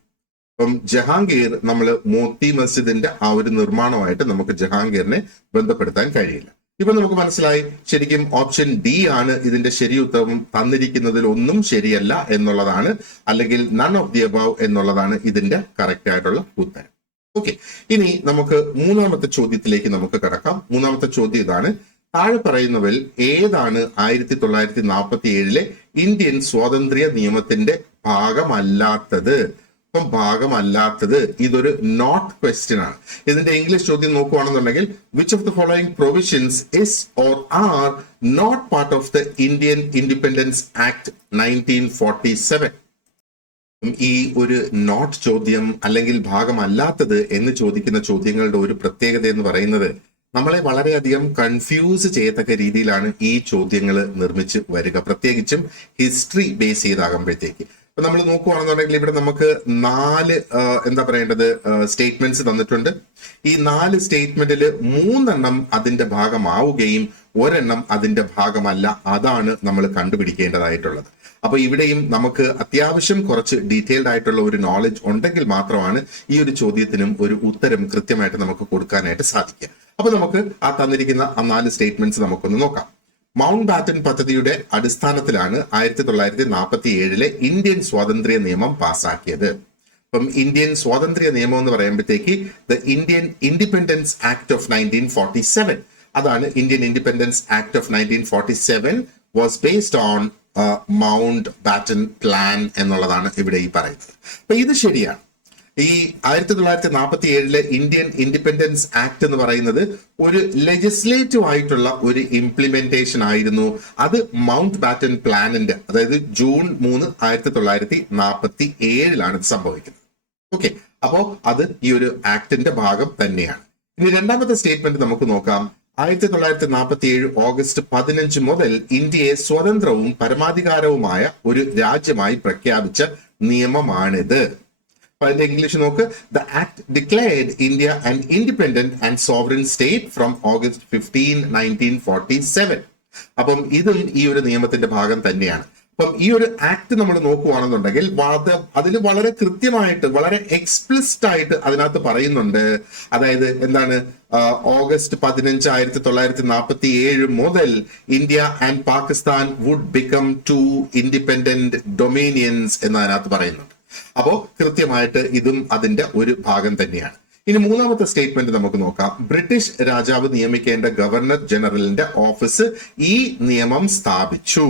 അപ്പം ജഹാംഗീർ, നമ്മൾ മോത്തി മസ്ജിദിന്റെ ആ ഒരു നിർമ്മാണമായിട്ട് നമുക്ക് ജഹാംഗീറിനെ ബന്ധപ്പെടുത്താൻ കഴിയില്ല. ഇപ്പൊ നമുക്ക് മനസ്സിലായി, ശരിക്കും ഓപ്ഷൻ ഡി ആണ് ഇതിന്റെ ശരി ഉത്തരം. തന്നിരിക്കുന്നതിൽ ഒന്നും ശരിയല്ല എന്നുള്ളതാണ്, അല്ലെങ്കിൽ നൺ ഓഫ് ദി അബവ് എന്നുള്ളതാണ് ഇതിന്റെ കറക്റ്റ് ആയിട്ടുള്ള ഉത്തരം. ഓക്കെ. ഇനി നമുക്ക് മൂന്നാമത്തെ ചോദ്യത്തിലേക്ക് നമുക്ക് കടക്കാം. മൂന്നാമത്തെ ചോദ്യം ഇതാണ്: താഴെ പറയുന്നവരിൽ ഏതാണ് 1947 ഇന്ത്യൻ സ്വാതന്ത്ര്യ നിയമത്തിന്റെ ഭാഗമല്ലാത്തത്? ഇപ്പം ഭാഗമല്ലാത്തത് ഇതൊരു നോട്ട് ക്വസ്റ്റ്യൻ ആണ്. ഇതിന്റെ ഇംഗ്ലീഷ് ചോദ്യം നോക്കുകയാണെന്നുണ്ടെങ്കിൽ which of the following provisions is or are not part of the Indian Independence Act 1947? ഈ ഒരു നോട്ട് ചോദ്യം അല്ലെങ്കിൽ ഭാഗമല്ലാത്തത് എന്ന് ചോദിക്കുന്ന ചോദ്യങ്ങളുടെ ഒരു പ്രത്യേകത എന്ന് പറയുന്നത് നമ്മളെ വളരെയധികം കൺഫ്യൂസ് ചെയ്യത്തക്ക രീതിയിലാണ് ഈ ചോദ്യങ്ങൾ നിർമ്മിച്ച് വരിക, പ്രത്യേകിച്ചും ഹിസ്റ്ററി ബേസ് ചെയ്താകുമ്പോഴത്തേക്ക്. അപ്പൊ നമ്മൾ നോക്കുകയാണെന്നുണ്ടെങ്കിൽ ഇവിടെ നമുക്ക് 4 എന്താ പറയേണ്ടത് സ്റ്റേറ്റ്മെന്റ്സ് തന്നിട്ടുണ്ട്. ഈ 4 സ്റ്റേറ്റ്മെന്റിൽ 3 അതിന്റെ ഭാഗമാവുകയും 1 അതിന്റെ ഭാഗമല്ല. അതാണ് നമ്മൾ കണ്ടുപിടിക്കേണ്ടതായിട്ടുള്ളത്. അപ്പൊ ഇവിടെയും നമുക്ക് അത്യാവശ്യം കുറച്ച് ഡീറ്റെയിൽഡ് ആയിട്ടുള്ള ഒരു നോളജ് ഉണ്ടെങ്കിൽ മാത്രമാണ് ഈ ഒരു ചോദ്യത്തിനും ഒരു ഉത്തരം കൃത്യമായിട്ട് നമുക്ക് കൊടുക്കാനായിട്ട് സാധിക്കുക. അപ്പൊ നമുക്ക് ആ തന്നിരിക്കുന്ന 4 സ്റ്റേറ്റ്മെന്റ്സ് നമുക്കൊന്ന് നോക്കാം. മൗണ്ട് ബാറ്റൻ പദ്ധതിയുടെ അടിസ്ഥാനത്തിലാണ് 1947 ഇന്ത്യൻ സ്വാതന്ത്ര്യ നിയമം പാസാക്കിയത്. അപ്പം ഇന്ത്യൻ സ്വാതന്ത്ര്യ നിയമം എന്ന് പറയുമ്പോഴത്തേക്ക് the Indian Independence act of 1947, അതാണ് Indian Independence act of 1947 was based on mount batten plan എന്നുള്ളതാണ് ഇവിടെ ഈ പറയുന്നത്. അപ്പൊ ഇത് ശരിയാണ്. ഈ 1947 ഇന്ത്യൻ ഇൻഡിപെൻഡൻസ് ആക്ട് എന്ന് പറയുന്നത് ഒരു ലെജിസ്ലേറ്റീവ് ആയിട്ടുള്ള ഒരു ഇംപ്ലിമെന്റേഷൻ ആയിരുന്നു. അത് മൗണ്ട് ബാറ്റൻ പ്ലാനിന്റെ, അതായത് ജൂൺ 3, 1947 ഇത് സംഭവിക്കുന്നത്. ഓക്കെ. അപ്പോ അത് ഈ ഒരു ആക്ടിന്റെ ഭാഗം തന്നെയാണ്. ഇനി രണ്ടാമത്തെ സ്റ്റേറ്റ്മെന്റ് നമുക്ക് നോക്കാം. 1947 ഓഗസ്റ്റ് 15 മുതൽ ഇന്ത്യയെ സ്വതന്ത്രവും പരമാധികാരവുമായ ഒരു രാജ്യമായി പ്രഖ്യാപിച്ച നിയമമാണിത്. അതിന്റെ ഇംഗ്ലീഷ് നോക്ക്. The act declared India an independent and sovereign state from August 15, 1947. അപ്പം ഇതും ഈ ഒരു നിയമത്തിന്റെ ഭാഗം തന്നെയാണ്. അപ്പം ഈ ഒരു ആക്ട് നമ്മൾ നോക്കുകയാണെന്നുണ്ടെങ്കിൽ അതിൽ വളരെ കൃത്യമായിട്ട്, വളരെ എക്സ്പ്ലിസിറ്റ് ആയിട്ട് അതിനകത്ത് പറയുന്നുണ്ട്. അതായത് എന്താണ്, ഓഗസ്റ്റ് 15, 1947 മുതൽ India and Pakistan would become 2 independent dominions എന്ന് അതിനകത്ത് പറയുന്നുണ്ട്. അപ്പോ കൃത്യമായിട്ട് ഇതും അതിന്റെ ഒരു ഭാഗം തന്നെയാണ്. ഇനി മൂന്നാമത്തെ സ്റ്റേറ്റ്മെന്റ് നമുക്ക് നോക്കാം. ബ്രിട്ടീഷ് രാജാവ് നിയമിക്കേണ്ട ഗവർണർ ജനറലിന്റെ ഓഫീസ് ഈ നിയമം സ്ഥാപിച്ചു.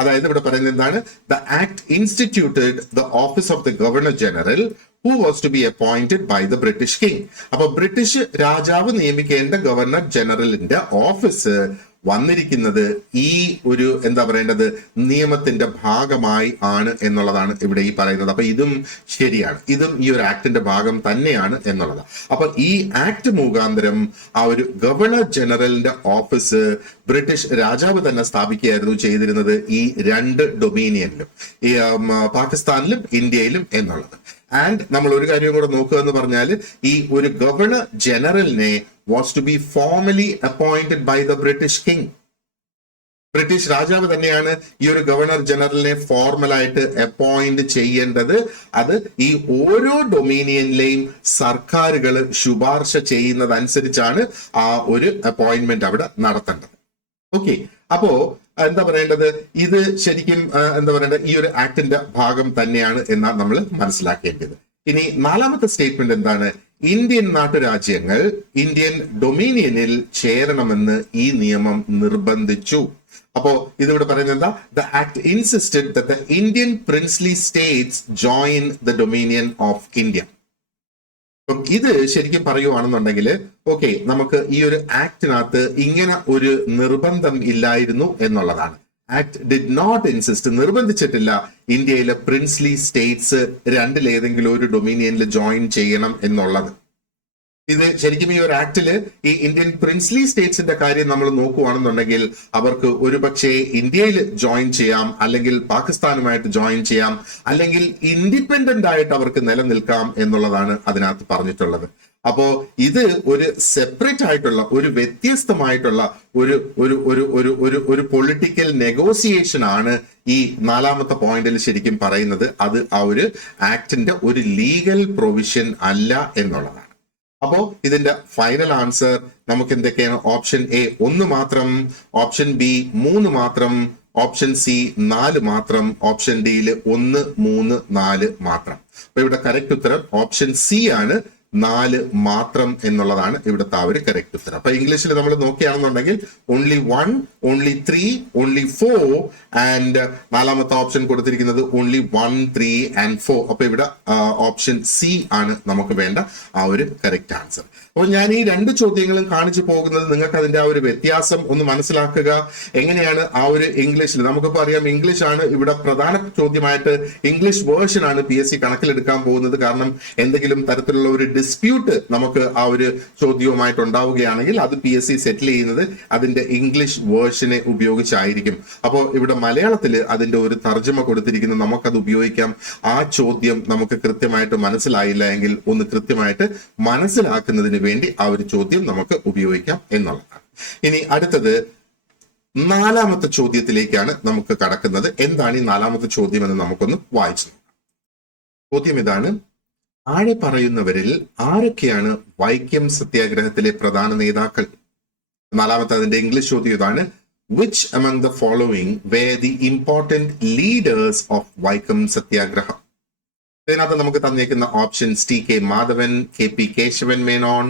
അതായത് ഇവിടെ പറയുന്നത് എന്താണ്? The act instituted the office of the governor general who was to be appointed by the British king. അപ്പൊ ബ്രിട്ടീഷ് രാജാവ് നിയമിക്കേണ്ട ഗവർണർ ജനറലിന്റെ ഓഫീസ് വന്നിരിക്കുന്നത് ഈ ഒരു എന്താ പറയേണ്ടത് നിയമത്തിന്റെ ഭാഗമായി ആണ് എന്നുള്ളതാണ് ഇവിടെ ഈ പറയുന്നത്. അപ്പൊ ഇതും ശരിയാണ്, ഇതും ഈ ഒരു ആക്ടിന്റെ ഭാഗം തന്നെയാണ് എന്നുള്ളത്. അപ്പൊ ഈ ആക്ട് മുഖാന്തരം ആ ഒരു ഗവർണർ ജനറലിന്റെ ഓഫീസ് ബ്രിട്ടീഷ് രാജാവ് തന്നെ സ്ഥാപിക്കുകയായിരുന്നു ചെയ്തിരുന്നത് ഈ രണ്ട് ഡൊമീനിയനിലും, ഈ പാകിസ്ഥാനിലും ഇന്ത്യയിലും എന്നുള്ളത്. ആൻഡ് നമ്മൾ ഒരു കാര്യം കൂടെ നോക്കുക എന്ന് പറഞ്ഞാൽ ഈ ഒരു ഗവർണർ ജനറലിനെ was to be formally appointed by the British king. British രാജാവ് തന്നെയാണ് ഈ ഒരു ഗവർണർ ജനറലിനെ ഫോർമലായിട്ട് അപ്പോയിന്റ് ചെയ്യേണ്ടത്. അത് ഈ ഓരോ ഡൊമീനിയനിലെയും സർക്കാരുകൾ ശുപാർശ ചെയ്യുന്നതനുസരിച്ചാണ് ആ ഒരു അപ്പോയിന്റ്മെന്റ് അവിടെ നടത്തേണ്ടത്. ഓക്കെ, അപ്പോ എന്താ പറയേണ്ടത്, ഇത് ശരിക്കും എന്താ പറയേണ്ടത് ഈ ഒരു ആക്ടിന്റെ ഭാഗം തന്നെയാണ് എന്നാണ് നമ്മൾ മനസ്സിലാക്കേണ്ടത്. ഇനി നാലാമത്തെ സ്റ്റേറ്റ്മെന്റ് എന്താണ്? ഇന്ത്യൻ നാട്ടുരാജ്യങ്ങൾ ഇന്ത്യൻ ഡൊമീനിയനിൽ ചേരണമെന്ന് ഈ നിയമം നിർബന്ധിച്ചു. അപ്പോ ഇതിവിടെ പറയുന്നത് എന്താ? The act insisted that the Indian princely States join the dominion of India. അപ്പം ഇത് ശരിക്കും പറയുവാണെന്നുണ്ടെങ്കിൽ ഓക്കെ, നമുക്ക് ഈ ഒരു ആക്ടിനകത്ത് ഇങ്ങനെ ഒരു നിർബന്ധം ഇല്ലായിരുന്നു എന്നുള്ളതാണ്. ആക്ട് ഡിഡ് നോട്ട് ഇൻസിസ്റ്റ്, നിർബന്ധിച്ചിട്ടില്ല ഇന്ത്യയിലെ പ്രിൻസ്ലി സ്റ്റേറ്റ്സ് രണ്ടിലേതെങ്കിലും ഒരു ഡൊമീനിയനിൽ ജോയിൻ ചെയ്യണം എന്നുള്ളത്. ഇത് ശരിക്കും ഈ ഒരു ആക്ടില് ഈ ഇന്ത്യൻ പ്രിൻസ്ലി സ്റ്റേറ്റ്സിന്റെ കാര്യം നമ്മൾ നോക്കുകയാണെന്നുണ്ടെങ്കിൽ അവർക്ക് ഒരു പക്ഷേ ഇന്ത്യയിൽ ജോയിൻ ചെയ്യാം, അല്ലെങ്കിൽ പാകിസ്ഥാനുമായിട്ട് ജോയിൻ ചെയ്യാം, അല്ലെങ്കിൽ ഇൻഡിപെൻഡന്റ് ആയിട്ട് അവർക്ക് നിലനിൽക്കാം എന്നുള്ളതാണ് അതിനകത്ത് പറഞ്ഞിട്ടുള്ളത്. അപ്പോ ഇത് ഒരു സെപ്പറേറ്റ് ആയിട്ടുള്ള ഒരു വ്യത്യസ്തമായിട്ടുള്ള ഒരു ഒരു ഒരു ഒരു ഒരു ഒരു പൊളിറ്റിക്കൽ നെഗോസിയേഷൻ ആണ് ഈ നാലാമത്തെ പോയിന്റിൽ ശരിക്കും പറയുന്നത്. അത് ആ ഒരു ആക്ടിന്റെ ഒരു ലീഗൽ പ്രൊവിഷൻ അല്ല എന്നുള്ളതാണ്. അപ്പോ ഇതിന്റെ ഫൈനൽ ആൻസർ നമുക്ക് എന്തൊക്കെയാണ്? ഓപ്ഷൻ എ 1 മാത്രം, ഓപ്ഷൻ ബി 3 മാത്രം, ഓപ്ഷൻ സി 4 മാത്രം, ഓപ്ഷൻ ഡിയിൽ 1, 3, 4 മാത്രം. അപ്പൊ ഇവിടെ കറക്റ്റ് ഉത്തരം ഓപ്ഷൻ സി ആണ്, 4 മാത്രം എന്നുള്ളതാണ് ഇവിടുത്തെ ആ ഒരു കറക്റ്റ് ഉത്തരം. അപ്പൊ ഇംഗ്ലീഷിൽ നമ്മൾ നോക്കുകയാണെന്നുണ്ടെങ്കിൽ only 1, only 3, only 4 ആൻഡ് നാലാമത്തെ ഓപ്ഷൻ കൊടുത്തിരിക്കുന്നത് only 1, 3 and 4. അപ്പൊ ഇവിടെ ഓപ്ഷൻ സി ആണ് നമുക്ക് വേണ്ട ആ ഒരു കറക്റ്റ് ആൻസർ. അപ്പോൾ ഞാൻ ഈ രണ്ട് ചോദ്യങ്ങളും കാണിച്ചു പോകുന്നത് നിങ്ങൾക്ക് അതിന്റെ ആ ഒരു വ്യത്യാസം ഒന്ന് മനസ്സിലാക്കുക. എങ്ങനെയാണ് ആ ഒരു ഇംഗ്ലീഷിൽ, നമുക്കിപ്പോ അറിയാം ഇംഗ്ലീഷ് ആണ് ഇവിടെ പ്രധാന ചോദ്യമായിട്ട്, ഇംഗ്ലീഷ് വേർഷൻ ആണ് PSC കണക്കിലെടുക്കാൻ പോകുന്നത്. കാരണം എന്തെങ്കിലും തരത്തിലുള്ള ഒരു ഡിസ്പ്യൂട്ട് നമുക്ക് ആ ഒരു ചോദ്യവുമായിട്ട് ഉണ്ടാവുകയാണെങ്കിൽ അത് PSC സെറ്റിൽ ചെയ്യുന്നത് അതിന്റെ ഇംഗ്ലീഷ് വേർഷനെ ഉപയോഗിച്ചായിരിക്കും. അപ്പോൾ ഇവിടെ മലയാളത്തിൽ അതിന്റെ ഒരു തർജ്ജമ കൊടുത്തിരിക്കുന്നത് നമുക്കത് ഉപയോഗിക്കാം. ആ ചോദ്യം നമുക്ക് കൃത്യമായിട്ട് മനസ്സിലായില്ല എങ്കിൽ ഒന്ന് കൃത്യമായിട്ട് മനസ്സിലാക്കുന്നതിന് വേണ്ടി ആ ഒരു ചോദ്യം നമുക്ക് ഉപയോഗിക്കാം എന്നുള്ളതാണ്. ഇനി അടുത്തത് നാലാമത്തെ ചോദ്യത്തിലേക്കാണ് നമുക്ക് കടക്കുന്നത്. എന്താണ് ഈ നാലാമത്തെ ചോദ്യം എന്ന് നമുക്കൊന്ന് വായിച്ചു നോക്കാം. ചോദ്യം ഇതാണ്: താഴെ പറയുന്നവരിൽ ആരൊക്കെയാണ് വൈക്കം സത്യാഗ്രഹത്തിലെ പ്രധാന നേതാക്കൾ? നാലാമത്തെ അതിന്റെ ഇംഗ്ലീഷ് ചോദ്യം ഇതാണ്: Which among the following were the important leaders of Vaikom Satyagraha? ഇതിനകത്ത് നമുക്ക് തന്നേക്കുന്ന options TK Madhavan, KP Kesavan Menon,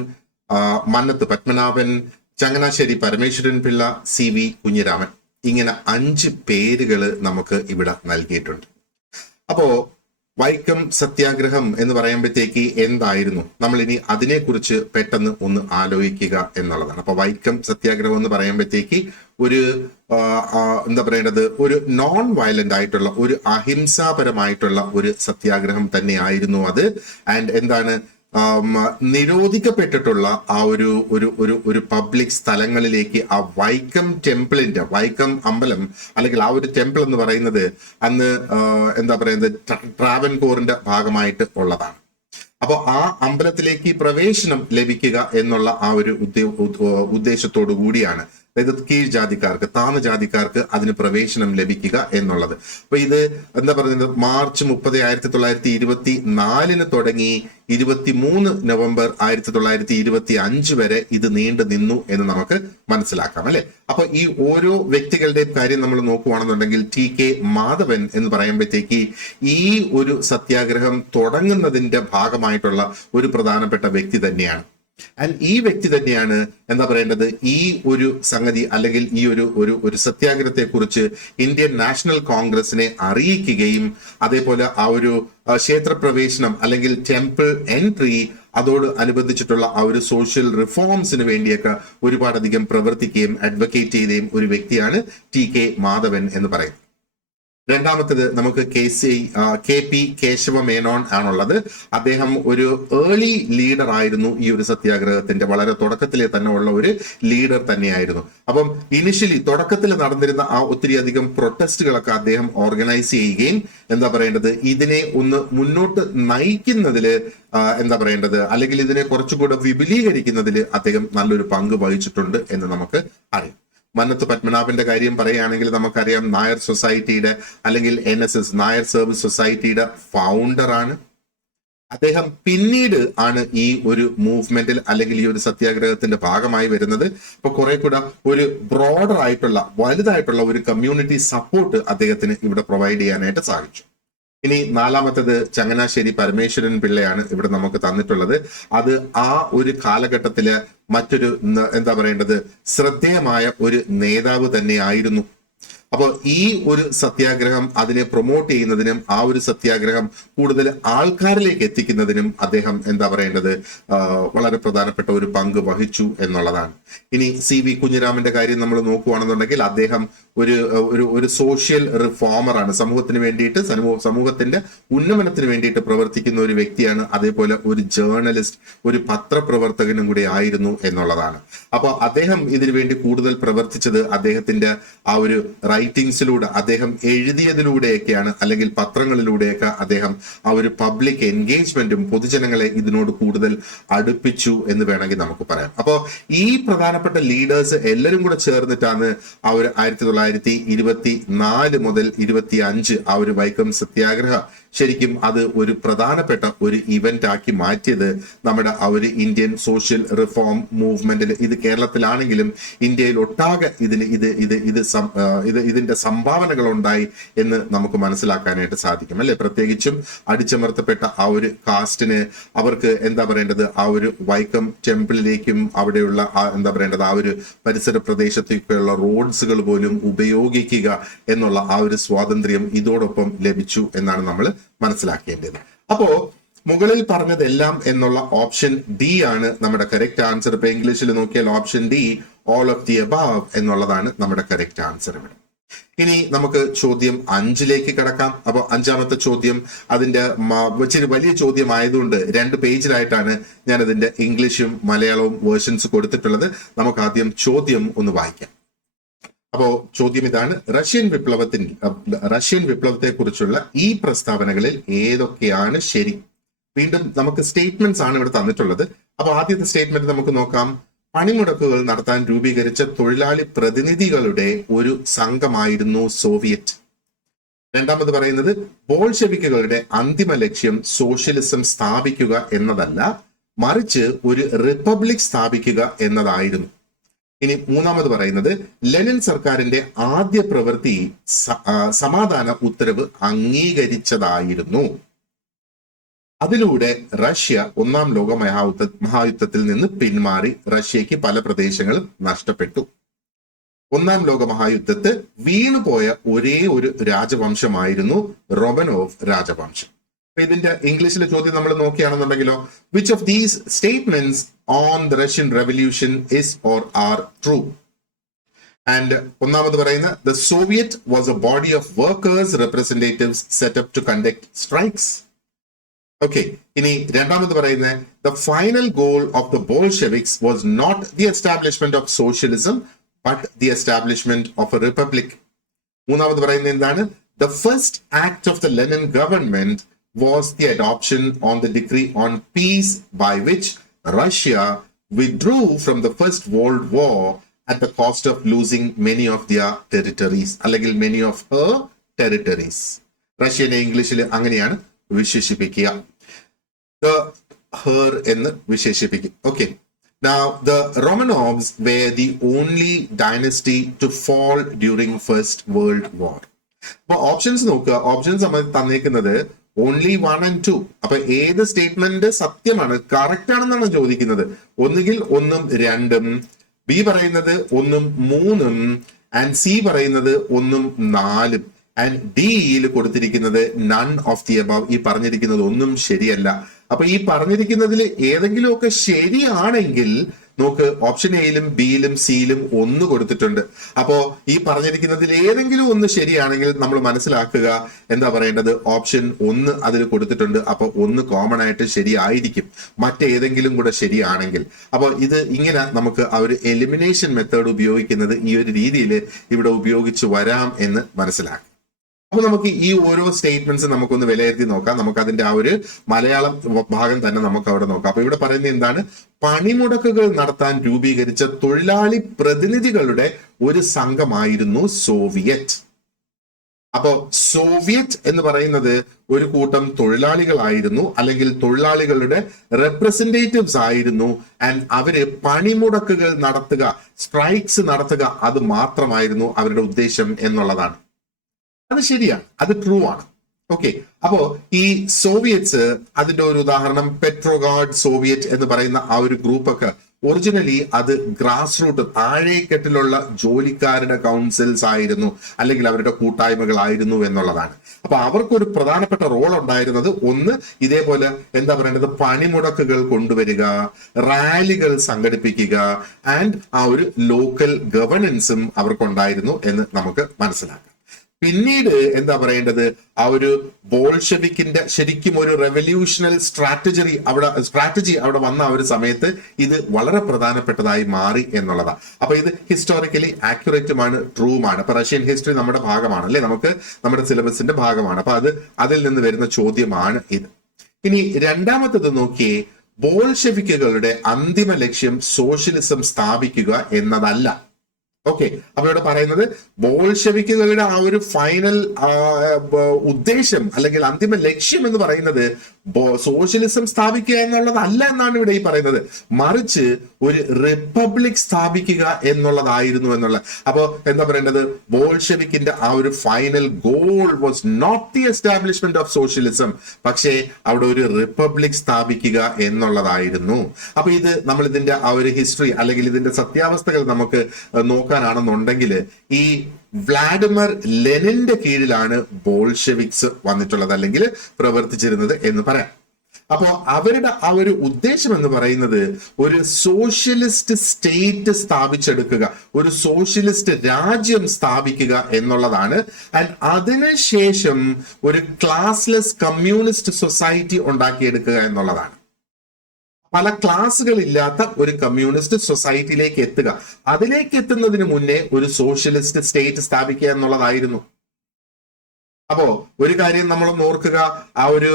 Mannathu Padmanabhan, Changanassery Parameswaran Pillai, CV Kunjiraman. ഇങ്ങനെ 5 പേരുകൾ നമുക്ക് ഇവിടെ നൽകിയിട്ടുണ്ട്. അപ്പോ വൈക്കം സത്യാഗ്രഹം എന്ന് പറയുമ്പോഴത്തേക്ക് എന്തായിരുന്നു, നമ്മൾ ഇനി അതിനെക്കുറിച്ച് പെട്ടെന്ന് ഒന്ന് ആലോചിക്കുക എന്നുള്ളതാണ്. അപ്പൊ വൈക്കം സത്യാഗ്രഹം എന്ന് പറയുമ്പോഴത്തേക്ക് ഒരു എന്താ പറയേണ്ടത്, ഒരു നോൺ വയലന്റ് ആയിട്ടുള്ള ഒരു അഹിംസാപരമായിട്ടുള്ള ഒരു സത്യാഗ്രഹം തന്നെയായിരുന്നു അത്. ആൻഡ് എന്താണ്, നിരോധിക്കപ്പെട്ടിട്ടുള്ള ആ ഒരു ഒരു ഒരു ഒരു പബ്ലിക് സ്ഥലങ്ങളിലേക്ക് ആ വൈക്കം ടെമ്പിളിന്റെ, വൈക്കം അമ്പലം അല്ലെങ്കിൽ ആ ഒരു ടെമ്പിൾ എന്ന് പറയുന്നത് അന്ന് എന്താ പറയുന്നത് ട്രാവൻകൂറിന്റെ ഭാഗമായിട്ട് ഉള്ളതാണ്. അപ്പൊ ആ അമ്പലത്തിലേക്ക് പ്രവേശനം ലഭിക്കുക എന്നുള്ള ആ ഒരു ഉദ്ദേശത്തോടു കൂടിയാണ് അതായത് കീഴ് ജാതിക്കാർക്ക്, താഴ്ന്ന ജാതിക്കാർക്ക് അതിന് പ്രവേശനം ലഭിക്കുക എന്നുള്ളത്. അപ്പൊ ഇത് എന്താ പറയുന്നത്, മാർച്ച് 30, 1924 തുടങ്ങി 23 നവംബർ 1925 വരെ ഇത് നീണ്ടു നിന്നു എന്ന് നമുക്ക് മനസ്സിലാക്കാം, അല്ലെ? അപ്പൊ ഈ ഓരോ വ്യക്തികളുടെയും കാര്യം നമ്മൾ നോക്കുകയാണെന്നുണ്ടെങ്കിൽ TK മാധവൻ എന്ന് പറയുമ്പോഴത്തേക്ക് ഈ ഒരു സത്യാഗ്രഹം തുടങ്ങുന്നതിന്റെ ഭാഗമായിട്ടുള്ള ഒരു പ്രധാനപ്പെട്ട വ്യക്തി തന്നെയാണ്. ആൻഡ് ഈ വ്യക്തി തന്നെയാണ് എന്താ പറയേണ്ടത്, ഈ ഒരു സംഗതി അല്ലെങ്കിൽ ഈ ഒരു സത്യാഗ്രഹത്തെ കുറിച്ച് ഇന്ത്യൻ നാഷണൽ കോൺഗ്രസിനെ അറിയിക്കുകയും അതേപോലെ ആ ഒരു ക്ഷേത്രപ്രവേശനം അല്ലെങ്കിൽ ടെമ്പിൾ എൻട്രി അതോട് അനുബന്ധിച്ചിട്ടുള്ള ആ ഒരു സോഷ്യൽ റിഫോംസിന് വേണ്ടിയൊക്കെ ഒരുപാടധികം പ്രവർത്തിക്കുകയും അഡ്വക്കേറ്റ് ചെയ്യുകയും ഒരു വ്യക്തിയാണ് TK മാധവൻ എന്ന് പറയുന്നത്. രണ്ടാമത്തേത് നമുക്ക് KP കേശവ മേനോൻ ആണുള്ളത്. അദ്ദേഹം ഒരു ഏർലി ലീഡർ ആയിരുന്നു ഈ ഒരു സത്യാഗ്രഹത്തിന്റെ, വളരെ തുടക്കത്തിലെ തന്നെ ഉള്ള ഒരു ലീഡർ തന്നെയായിരുന്നു. അപ്പം ഇനിഷ്യലി തുടക്കത്തിൽ നടന്നിരുന്ന ആ ഒത്തിരി അധികം പ്രൊട്ടസ്റ്റുകളൊക്കെ അദ്ദേഹം ഓർഗനൈസ് ചെയ്യുകയും എന്താ പറയേണ്ടത്, ഇതിനെ ഒന്ന് മുന്നോട്ട് നയിക്കുന്നതില് എന്താ പറയേണ്ടത്, അല്ലെങ്കിൽ ഇതിനെ കുറച്ചുകൂടെ വിപുലീകരിക്കുന്നതിൽ അദ്ദേഹം നല്ലൊരു പങ്ക് വഹിച്ചിട്ടുണ്ട് എന്ന് നമുക്ക് അറിയാം. മന്നത്ത് പത്മനാഭന്റെ കാര്യം പറയുകയാണെങ്കിൽ നമുക്കറിയാം, നായർ സൊസൈറ്റിയുടെ അല്ലെങ്കിൽ NSS നായർ സർവീസ് സൊസൈറ്റിയുടെ ഫൗണ്ടറാണ് അദ്ദേഹം. പിന്നീട് ആണ് ഈ ഒരു മൂവ്മെന്റിൽ അല്ലെങ്കിൽ ഈ ഒരു സത്യാഗ്രഹത്തിന്റെ ഭാഗമായി വരുന്നത്. അപ്പൊ കുറെ കൂടെ ഒരു ബ്രോഡർ ആയിട്ടുള്ള വലുതായിട്ടുള്ള ഒരു കമ്മ്യൂണിറ്റി സപ്പോർട്ട് അദ്ദേഹത്തിന് ഇവിടെ പ്രൊവൈഡ് ചെയ്യാനായിട്ട് സാധിച്ചു. ഇനി നാലാമത്തേത് ചങ്ങനാശ്ശേരി പരമേശ്വരൻ പിള്ളയാണ് ഇവിടെ നമുക്ക് തന്നിട്ടുള്ളത്. അത് ആ ഒരു കാലഘട്ടത്തില് മറ്റൊരു എന്താ പറയേണ്ടത് ശ്രദ്ധേയമായ ഒരു നേതാവ് തന്നെയായിരുന്നു. അപ്പോൾ ഈ ഒരു സത്യാഗ്രഹം അതിനെ പ്രൊമോട്ട് ചെയ്യുന്നതിനും ആ ഒരു സത്യാഗ്രഹം കൂടുതൽ ആൾക്കാരിലേക്ക് എത്തിക്കുന്നതിനും അദ്ദേഹം എന്താ പറയേണ്ടത് വളരെ പ്രധാനപ്പെട്ട ഒരു പങ്ക് വഹിച്ചു എന്നുള്ളതാണ്. ഇനി CV കുഞ്ഞിരാമന്റെ കാര്യം നമ്മൾ നോക്കുകയാണെന്നുണ്ടെങ്കിൽ അദ്ദേഹം ഒരു സോഷ്യൽ റിഫോമറാണ്. സമൂഹത്തിന് വേണ്ടിയിട്ട് സമൂഹത്തിന്റെ ഉന്നമനത്തിന് വേണ്ടിയിട്ട് പ്രവർത്തിക്കുന്ന ഒരു വ്യക്തിയാണ്. അതേപോലെ ഒരു ജേർണലിസ്റ്റ്, ഒരു പത്രപ്രവർത്തകനും കൂടി ആയിരുന്നു എന്നുള്ളതാണ്. അപ്പോൾ അദ്ദേഹം ഇതിനു വേണ്ടി കൂടുതൽ പ്രവർത്തിച്ചത് അദ്ദേഹത്തിന്റെ ആ ഒരു റൈറ്റിംഗ്സിലൂടെ, അദ്ദേഹം എഴുതിയതിലൂടെയൊക്കെയാണ്, അല്ലെങ്കിൽ പത്രങ്ങളിലൂടെയൊക്കെ അദ്ദേഹം ആ ഒരു പബ്ലിക് എൻഗേജ്മെന്റും പൊതുജനങ്ങളെ ഇതിനോട് കൂടുതൽ അടുപ്പിച്ചു എന്ന് വേണമെങ്കിൽ നമുക്ക് പറയാം. അപ്പോൾ ഈ പ്രധാനപ്പെട്ട ലീഡേഴ്സ് എല്ലാവരും കൂടെ ചേർന്നിട്ടാണ് ആ ഒരു 1924 മുതൽ 25 ആ ഒരു വൈക്കം സത്യാഗ്രഹ ശരിക്കും അത് ഒരു പ്രധാനപ്പെട്ട ഒരു ഇവന്റ് ആക്കി മാറ്റിയത് നമ്മുടെ ആ ഒരു ഇന്ത്യൻ സോഷ്യൽ റിഫോം മൂവ്മെന്റിൽ. ഇത് കേരളത്തിലാണെങ്കിലും ഇന്ത്യയിൽ ഒട്ടാകെ ഇതിന്റെ സംഭാവനകൾ ഉണ്ടായി എന്ന് നമുക്ക് മനസ്സിലാക്കാനായിട്ട് സാധിക്കും, അല്ലെ? പ്രത്യേകിച്ചും അടിച്ചമർത്തപ്പെട്ട ആ ഒരു കാസ്റ്റിന് അവർക്ക് എന്താ പറയേണ്ടത്, ആ ഒരു വൈക്കം ടെമ്പിളിലേക്കും അവിടെയുള്ള എന്താ പറയേണ്ടത് ആ ഒരു പരിസര പ്രദേശത്തേക്കുള്ള റോഡ്സുകൾ പോലും ഉപയോഗിക്കുക എന്നുള്ള ആ ഒരു സ്വാതന്ത്ര്യം ഇതോടൊപ്പം ലഭിച്ചു എന്നാണ് നമ്മൾ മനസ്സിലാക്കേണ്ടത്. അപ്പോ മുകളിൽ പറഞ്ഞതെല്ലാം എന്നുള്ള ഓപ്ഷൻ D ആണ് നമ്മുടെ കറക്റ്റ് ആൻസർ. ഇപ്പൊ ഇംഗ്ലീഷിൽ നോക്കിയാൽ option D, all of the above എന്നുള്ളതാണ് നമ്മുടെ കറക്റ്റ് ആൻസർ ഇവിടെ. ഇനി നമുക്ക് ചോദ്യം 5 കടക്കാം. അപ്പൊ 5ാമത്തെ ചോദ്യം അതിന്റെ ഇച്ചിരി വലിയ ചോദ്യം ആയതുകൊണ്ട് 2 പേജിലായിട്ടാണ് ഞാൻ അതിന്റെ ഇംഗ്ലീഷും മലയാളവും വേർഷൻസ് കൊടുത്തിട്ടുള്ളത്. നമുക്ക് ആദ്യം ചോദ്യം ഒന്ന് വായിക്കാം. അപ്പോ ചോദ്യം ഇതാണ്, റഷ്യൻ വിപ്ലവത്തെ കുറിച്ചുള്ള ഈ പ്രസ്താവനകളിൽ ഏതൊക്കെയാണ് ശരി? വീണ്ടും നമുക്ക് സ്റ്റേറ്റ്മെന്റ്സ് ആണ് ഇവിടെ തന്നിട്ടുള്ളത്. അപ്പൊ ആദ്യത്തെ സ്റ്റേറ്റ്മെന്റ് നമുക്ക് നോക്കാം. പണിമുടക്കുകൾ നടത്താൻ രൂപീകരിച്ച തൊഴിലാളി പ്രതിനിധികളുടെ ഒരു സംഘമായിരുന്നു സോവിയറ്റ്. രണ്ടാമത് പറയുന്നത്, ബോൾഷെവിക്കുകളുടെ അന്തിമ ലക്ഷ്യം സോഷ്യലിസം സ്ഥാപിക്കുക എന്നതല്ല, മറിച്ച് ഒരു റിപ്പബ്ലിക് സ്ഥാപിക്കുക എന്നതായിരുന്നു. ഇനി മൂന്നാമത് പറയുന്നത്, ലെനിൻ സർക്കാരിന്റെ ആദ്യ പ്രവൃത്തി സമാധാന ഉത്തരവ് അംഗീകരിച്ചതായിരുന്നു. അതിലൂടെ റഷ്യ 1ാം ലോക മഹായുദ്ധത്തിൽ നിന്ന് പിന്മാറി. റഷ്യക്ക് പല പ്രദേശങ്ങളും നഷ്ടപ്പെട്ടു. 1ാം ലോക മഹായുദ്ധത്ത് വീണുപോയ ഒരേ ഒരു രാജവംശമായിരുന്നു റൊമനോവ് രാജവംശം. ഇതിന്റെ ഇംഗ്ലീഷിലെ ചോദ്യം നമ്മൾ നോക്കുകയാണെന്നുണ്ടെങ്കിലോ, which of these statements on the Russian revolution is or are true? And ഒന്നാമത് പറയുന്ന, the Soviet was a body of workers representatives set up to conduct strikes. Okay, ഇനി രണ്ടാമത് പറയുന്ന, the final goal of the Bolsheviks was not the establishment of socialism but the establishment of a republic. മൂന്നാമത് പറയുന്നത് എന്താണ്? The first act of the Lenin government was the adoption on the decree on peace by which Russia withdrew from the First World War at the cost of losing many of their territories അല്ലെങ്കിൽ many of her territories. റഷ്യനെ ഇംഗ്ലീഷിൽ അങ്ങനെയാണ് വിശേഷിപ്പിക്കുക. The her എന്ന് വിശേഷിപ്പിക്കും. Okay. Now the Romanovs were the only dynasty to fall during First World War. അപ്പൊ options നോക്കുക. Options നമ്മൾ തന്നേക്കുന്നത് only 1 and 2. അപ്പൊ ഏത് statement സത്യമാണ്, കറക്റ്റ് ആണെന്നാണ് ചോദിക്കുന്നത്. ഒന്നുകിൽ 1ഉം 2ഉം, ബി പറയുന്നത് 1ഉം 3ഉം, ആൻഡ് സി പറയുന്നത് 1ഉം 4ഉം, ആൻഡ് ഡിയിൽ കൊടുത്തിരിക്കുന്നത് നൺ ഓഫ് ദി അബവ്. ഈ പറഞ്ഞിരിക്കുന്നത് ഒന്നും ശരിയല്ല. അപ്പൊ ഈ പറഞ്ഞിരിക്കുന്നതിൽ ഏതെങ്കിലുമൊക്കെ ശരിയാണെങ്കിൽ നോക്ക്, ഓപ്ഷൻ എയിലും ബിയിലും സിയിലും 1 കൊടുത്തിട്ടുണ്ട്. അപ്പോ ഈ പറഞ്ഞിരിക്കുന്നതിൽ ഏതെങ്കിലും ഒന്ന് ശരിയാണെങ്കിൽ നമ്മൾ മനസ്സിലാക്കുക എന്താ പറയേണ്ടത്, ഓപ്ഷൻ 1 അതിൽ കൊടുത്തിട്ടുണ്ട്. അപ്പൊ 1 കോമൺ ആയിട്ട് ശരിയായിരിക്കും, മറ്റേതെങ്കിലും കൂടെ ശരിയാണെങ്കിൽ. അപ്പൊ ഇത് ഇങ്ങനെ നമുക്ക് ആ ഒരു എലിമിനേഷൻ മെത്തേഡ് ഉപയോഗിക്കുന്നത് ഈ ഒരു രീതിയിൽ ഇവിടെ ഉപയോഗിച്ച് വരാം എന്ന് മനസ്സിലാക്കാം. അപ്പൊ നമുക്ക് ഈ ഓരോ സ്റ്റേറ്റ്മെന്റ്സ് നമുക്കൊന്ന് വിലയിരുത്തി നോക്കാം. നമുക്ക് അതിന്റെ ആ ഒരു മലയാളം ഭാഗം തന്നെ നമുക്ക് അവിടെ നോക്കാം. അപ്പൊ ഇവിടെ പറയുന്നത് എന്താണ്, പണിമുടക്കുകൾ നടത്താൻ രൂപീകരിച്ച തൊഴിലാളി പ്രതിനിധികളുടെ ഒരു സംഘമായിരുന്നു സോവിയറ്റ്. അപ്പോ സോവിയറ്റ് എന്ന് പറയുന്നത് ഒരു കൂട്ടം തൊഴിലാളികളായിരുന്നു, അല്ലെങ്കിൽ തൊഴിലാളികളുടെ റെപ്രസെന്റേറ്റീവ്സ് ആയിരുന്നു. ആൻഡ് അവര് പണിമുടക്കുകൾ നടത്തുക, സ്ട്രൈക്സ് നടത്തുക, അത് മാത്രമായിരുന്നു അവരുടെ ഉദ്ദേശം എന്നുള്ളതാണ്. അത് ശരിയാണ്, അത് ട്രൂ ആണ്. ഓക്കെ. അപ്പോ ഈ സോവിയറ്റ്സ്, അതിന്റെ ഒരു ഉദാഹരണം പെട്രോഗാർഡ് സോവിയറ്റ് എന്ന് പറയുന്ന ആ ഒരു ഗ്രൂപ്പൊക്കെ ഒറിജിനലി അത് ഗ്രാസ് റൂട്ട്, താഴേക്കെട്ടിലുള്ള ജോലിക്കാരുടെ കൗൺസിൽസ് ആയിരുന്നു, അല്ലെങ്കിൽ അവരുടെ കൂട്ടായ്മകളായിരുന്നു എന്നുള്ളതാണ്. അപ്പൊ അവർക്കൊരു പ്രധാനപ്പെട്ട റോൾ ഉണ്ടായിരുന്നത്, ഒന്ന് ഇതേപോലെ എന്താ പറയേണ്ടത്, പണിമുടക്കുകൾ കൊണ്ടുവരിക, റാലികൾ സംഘടിപ്പിക്കുക, ആൻഡ് ആ ഒരു ലോക്കൽ ഗവർണൻസും അവർക്കുണ്ടായിരുന്നു എന്ന് നമുക്ക് മനസ്സിലാക്കാം. പിന്നീട് എന്താ പറയേണ്ടത്, ആ ഒരു ബോൾഷെവിക്കിന്റെ ശരിക്കും ഒരു റെവല്യൂഷണൽ സ്ട്രാറ്റജി അവിടെ വന്ന ആ ഒരു സമയത്ത് ഇത് വളരെ പ്രധാനപ്പെട്ടതായി മാറി എന്നുള്ളതാണ്. അപ്പൊ ഇത് ഹിസ്റ്റോറിക്കലി ആക്യുറേറ്റുമാണ്, ട്രൂമാണ്. അപ്പൊ റഷ്യൻ ഹിസ്റ്ററി നമ്മുടെ ഭാഗമാണ് അല്ലെ, നമുക്ക് നമ്മുടെ സിലബസിന്റെ ഭാഗമാണ്. അപ്പൊ അതിൽ നിന്ന് വരുന്ന ചോദ്യമാണ് ഇത്. ഇനി രണ്ടാമത്തത് നോക്കിയേ, ബോൾഷെവിക്കുകളുടെ അന്തിമ ലക്ഷ്യം സോഷ്യലിസം സ്ഥാപിക്കുക എന്നതല്ല. ഓക്കെ. അപ്പൊ ഇവിടെ പറയുന്നത് ബോൾഷെവിക്കുകളുടെ ആ ഒരു ഫൈനൽ ഉദ്ദേശം അല്ലെങ്കിൽ അന്തിമ ലക്ഷ്യം എന്ന് പറയുന്നത് സോഷ്യലിസം സ്ഥാപിക്കുക എന്നുള്ളതല്ല എന്നാണ് ഇവിടെ ഈ പറയുന്നത്, മറിച്ച് ഒരു റിപ്പബ്ലിക് സ്ഥാപിക്കുക എന്നുള്ളതായിരുന്നു എന്നുള്ള. അപ്പോ എന്താ പറയേണ്ടത്, ബോൾഷെവിക്കിന്റെ ആ ഒരു final goal was not the establishment of socialism, പക്ഷേ അവിടെ ഒരു റിപ്പബ്ലിക് സ്ഥാപിക്കുക എന്നുള്ളതായിരുന്നു. അപ്പൊ ഇത് നമ്മൾ ഇതിന്റെ ആ ഒരു ഹിസ്റ്ററി അല്ലെങ്കിൽ ഇതിന്റെ സത്യാവസ്ഥകൾ നമുക്ക് നോക്കാനാണെന്നുണ്ടെങ്കിൽ ഈ വ്ളാഡിമിർ ലെനിന്റെ കീഴിലാണ് ബോൾഷെവിക്സ് വന്നിട്ടുള്ളത് അല്ലെങ്കിൽ പ്രവർത്തിച്ചിരുന്നത് എന്ന് പറയാം. അപ്പോ അവരുടെ ആ ഒരു ഉദ്ദേശം എന്ന് പറയുന്നത് ഒരു സോഷ്യലിസ്റ്റ് സ്റ്റേറ്റ് സ്ഥാപിച്ചെടുക്കുക, ഒരു സോഷ്യലിസ്റ്റ് രാജ്യം സ്ഥാപിക്കുക എന്നുള്ളതാണ്. ആൻഡ് അതിനുശേഷം ഒരു ക്ലാസ്ലെസ് കമ്മ്യൂണിസ്റ്റ് സൊസൈറ്റി ഉണ്ടാക്കിയെടുക്കുക എന്നുള്ളതാണ്. പല ക്ലാസ്സുകളില്ലാത്ത ഒരു കമ്മ്യൂണിസ്റ്റ് സൊസൈറ്റിയിലേക്ക് എത്തുക, അതിലേക്ക് എത്തുന്നതിന് മുന്നേ ഒരു സോഷ്യലിസ്റ്റ് സ്റ്റേറ്റ് സ്ഥാപിക്കുക എന്നുള്ളതായിരുന്നു. അപ്പോ ഒരു കാര്യം നമ്മൾ ഓർക്കുക, ആ ഒരു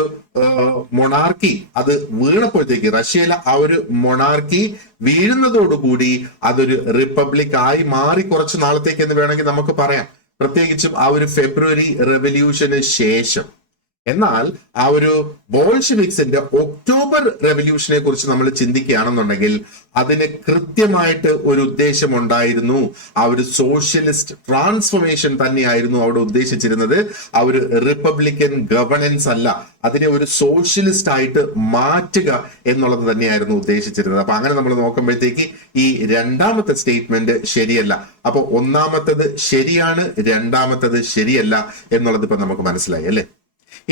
മൊണാർക്കി അത് വീണപ്പോഴത്തേക്ക്, റഷ്യയിലെ ആ ഒരു മൊണാർക്കി വീഴുന്നതോടുകൂടി അതൊരു റിപ്പബ്ലിക് ആയി മാറി കുറച്ചു നാളത്തേക്ക് എന്ന് വേണമെങ്കിൽ നമുക്ക് പറയാം, പ്രത്യേകിച്ചും ആ ഒരു ഫെബ്രുവരി റെവല്യൂഷന് ശേഷം. എന്നാൽ ആ ഒരു ബോൾഷെവിക്സിന്റെ ഒക്ടോബർ റെവല്യൂഷനെ കുറിച്ച് നമ്മൾ ചിന്തിക്കുകയാണെന്നുണ്ടെങ്കിൽ അതിന് കൃത്യമായിട്ട് ഒരു ഉദ്ദേശമുണ്ടായിരുന്നു. ആ ഒരു സോഷ്യലിസ്റ്റ് ട്രാൻസ്ഫോർമേഷൻ തന്നെയായിരുന്നു അവിടെ ഉദ്ദേശിച്ചിരുന്നത്. ആ ഒരു റിപ്പബ്ലിക്കൻ ഗവർണൻസ് അല്ല, അതിനെ ഒരു സോഷ്യലിസ്റ്റ് ആയിട്ട് മാറ്റുക എന്നുള്ളത് തന്നെയായിരുന്നു ഉദ്ദേശിച്ചിരുന്നത്. അപ്പൊ അങ്ങനെ നമ്മൾ നോക്കുമ്പോഴത്തേക്ക് ഈ രണ്ടാമത്തെ സ്റ്റേറ്റ്മെന്റ് ശരിയല്ല. അപ്പൊ ഒന്നാമത്തത് ശരിയാണ്, രണ്ടാമത്തത് ശരിയല്ല എന്നുള്ളത് ഇപ്പൊ നമുക്ക് മനസ്സിലായി അല്ലെ.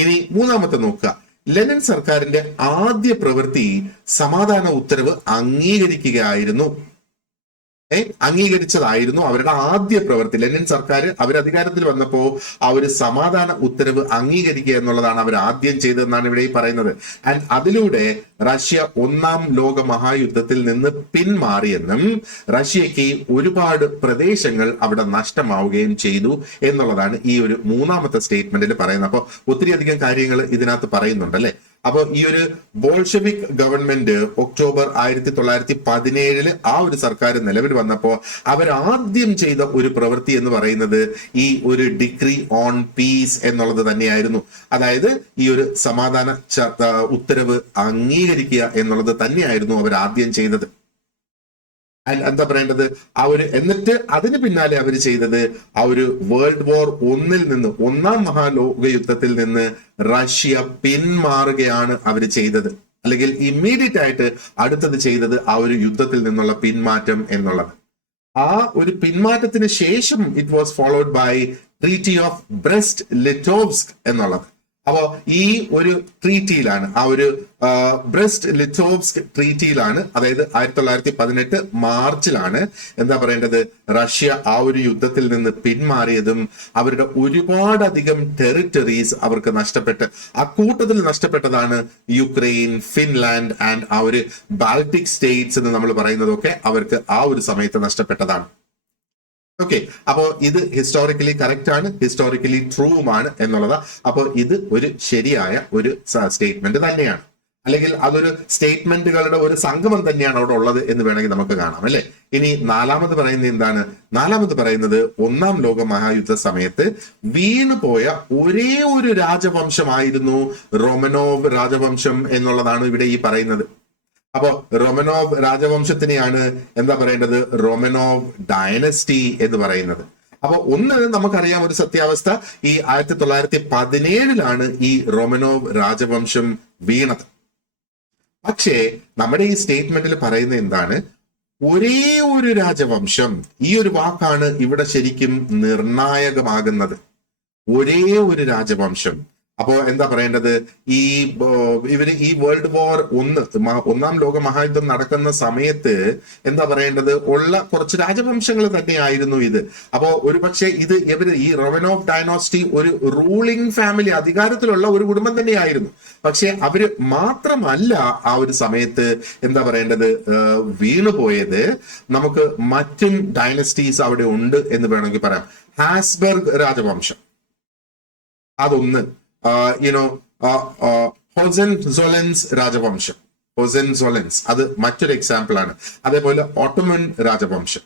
ഇനി മൂന്നാമത്തെ നോക്കുക, ലെനിൻ സർക്കാരിന്റെ ആദ്യ പ്രവൃത്തി സമാധാന ഉത്തരവ് അംഗീകരിക്കുകയായിരുന്നു. അംഗീകരിച്ചതായിരുന്നു അവരുടെ ആദ്യ പ്രവൃത്തി. ലെനിൻ സർക്കാർ അവർ അധികാരത്തിൽ വന്നപ്പോ ആ ഒരു സമാധാന ഉത്തരവ് അംഗീകരിക്കുക എന്നുള്ളതാണ് അവർ ആദ്യം ചെയ്തതെന്നാണ് ഇവിടെ പറയുന്നത്. ആൻഡ് അതിലൂടെ റഷ്യ 1ാം ലോക മഹായുദ്ധത്തിൽ നിന്ന് പിന്മാറിയെന്നും റഷ്യക്ക് ഒരുപാട് പ്രദേശങ്ങൾ അവിടെ നഷ്ടമാവുകയും ചെയ്തു എന്നുള്ളതാണ് ഈ ഒരു മൂന്നാമത്തെ സ്റ്റേറ്റ്മെന്റിൽ പറയുന്നത്. അപ്പൊ ഒത്തിരി അധികം കാര്യങ്ങൾ ഇതിനകത്ത് പറയുന്നുണ്ട് അല്ലെ. അപ്പൊ ഈ ഒരു ബോൾഷെവിക് ഗവൺമെന്റ് ഒക്ടോബർ 1917 ആ ഒരു സർക്കാർ നിലവിൽ വന്നപ്പോ അവരാദ്യം ചെയ്ത ഒരു പ്രവൃത്തി എന്ന് പറയുന്നത് ഈ ഒരു ഡിഗ്രി ഓൺ പീസ് എന്നുള്ളത് തന്നെയായിരുന്നു. അതായത് ഈ ഒരു സമാധാന ഉത്തരവ് അംഗീകരിക്കുക എന്നുള്ളത് തന്നെയായിരുന്നു അവർ ആദ്യം ചെയ്തത്. എന്താ പറയേണ്ടത്, എന്നിട്ട് അതിന് പിന്നാലെ അവർ ചെയ്തത് ആ ഒരു വേൾഡ് വാർ ഒന്നിൽ നിന്ന്, ഒന്നാം മഹാലോക യുദ്ധത്തിൽ നിന്ന് റഷ്യ പിന്മാറുകയാണ് അവർ ചെയ്തത്. അല്ലെങ്കിൽ ഇമ്മീഡിയറ്റ് ആയിട്ട് അടുത്തത് ചെയ്തത് ആ ഒരു യുദ്ധത്തിൽ നിന്നുള്ള പിന്മാറ്റം എന്നുള്ളത്. ആ ഒരു പിന്മാറ്റത്തിന് ശേഷം it was followed by treaty of Brest Litovsk എന്നുള്ളത്. അപ്പോ ഈ ഒരു ട്രീറ്റിയിലാണ്, ആ ഒരു ബ്രെസ്റ്റ് ലിറ്റോവ്സ്ക് ട്രീറ്റിയിലാണ്, അതായത് 1918 മാർച്ചിലാണ് എന്താ പറയേണ്ടത്, റഷ്യ ആ ഒരു യുദ്ധത്തിൽ നിന്ന് പിന്മാറിയതും അവരുടെ ഒരുപാടധികം ടെറിട്ടറീസ് അവർക്ക് നഷ്ടപ്പെട്ട്, അക്കൂട്ടത്തിൽ നഷ്ടപ്പെട്ടതാണ് യുക്രൈൻ, ഫിൻലാൻഡ് ആൻഡ് ആ ഒരു ബാൾട്ടിക് സ്റ്റേറ്റ്സ് എന്ന് നമ്മൾ പറയുന്നതൊക്കെ അവർക്ക് ആ ഒരു സമയത്ത് നഷ്ടപ്പെട്ടതാണ്. ഓക്കെ, അപ്പോ ഇത് ഹിസ്റ്റോറിക്കലി കറക്റ്റ് ആണ്, ഹിസ്റ്റോറിക്കലി ട്രൂവുമാണ് എന്നുള്ളത്. അപ്പോൾ ഇത് ഒരു ശരിയായ ഒരു സ്റ്റേറ്റ്മെന്റ് തന്നെയാണ്, അല്ലെങ്കിൽ അതൊരു സ്റ്റേറ്റ്മെന്റുകളുടെ ഒരു സംഗമം തന്നെയാണ് അവിടെ ഉള്ളത് എന്ന് വേണമെങ്കിൽ നമുക്ക് കാണാം, അല്ലെ. ഇനി നാലാമത് പറയുന്നത് എന്താണ്? നാലാമത് പറയുന്നത് ഒന്നാം ലോക മഹായുദ്ധ സമയത്ത് വീണുപോയ ഒരേ ഒരു രാജവംശമായിരുന്നു റോമനോവ് രാജവംശം എന്നുള്ളതാണ് ഇവിടെ ഈ പറയുന്നത്. അപ്പോ റോമനോവ് രാജവംശത്തിനെയാണ് എന്താ പറയേണ്ടത്, റോമനോവ് ഡയനസ്റ്റി എന്ന് പറയുന്നത്. അപ്പൊ ഒന്ന് നമുക്കറിയാം ഒരു സത്യാവസ്ഥ, ഈ 1917 ഈ റോമനോവ് രാജവംശം വീണത്. പക്ഷേ നമ്മുടെ ഈ സ്റ്റേറ്റ്മെന്റിൽ പറയുന്നത് എന്താണ്, ഒരേ ഒരു രാജവംശം, ഈ ഒരു വാക്കാണ് ഇവിടെ ശരിക്കും നിർണായകമാകുന്നത്. ഒരേ ഒരു രാജവംശം. അപ്പോ എന്താ പറയേണ്ടത്, ഇവര് ഈ വേൾഡ് വാർ ഒന്നാം ലോക മഹായുദ്ധം നടക്കുന്ന സമയത്ത് എന്താ പറയേണ്ടത്, ഉള്ള കുറച്ച് രാജവംശങ്ങൾ തന്നെയായിരുന്നു ഇത്. അപ്പോ ഒരുപക്ഷെ ഈ റോമനോവ് ഡൈനോസ്റ്റി ഒരു റൂളിംഗ് ഫാമിലി, അധികാരത്തിലുള്ള ഒരു കുടുംബം തന്നെയായിരുന്നു. പക്ഷെ അവര് മാത്രമല്ല ആ ഒരു സമയത്ത് എന്താ പറയേണ്ടത് വീണുപോയത്, നമുക്ക് മറ്റും ഡൈനസ്റ്റീസ് അവിടെ ഉണ്ട് എന്ന് വേണമെങ്കിൽ പറയാം. ഹാസ്ബർഗ് രാജവംശം അതൊന്ന്, ഹോസെൻസോലെൻസ് രാജവംശം, ഹോസെൻസോലെൻസ് അത് മറ്റൊരു എക്സാമ്പിൾ ആണ്. അതേപോലെ ഓട്ടോമൻ രാജവംശം.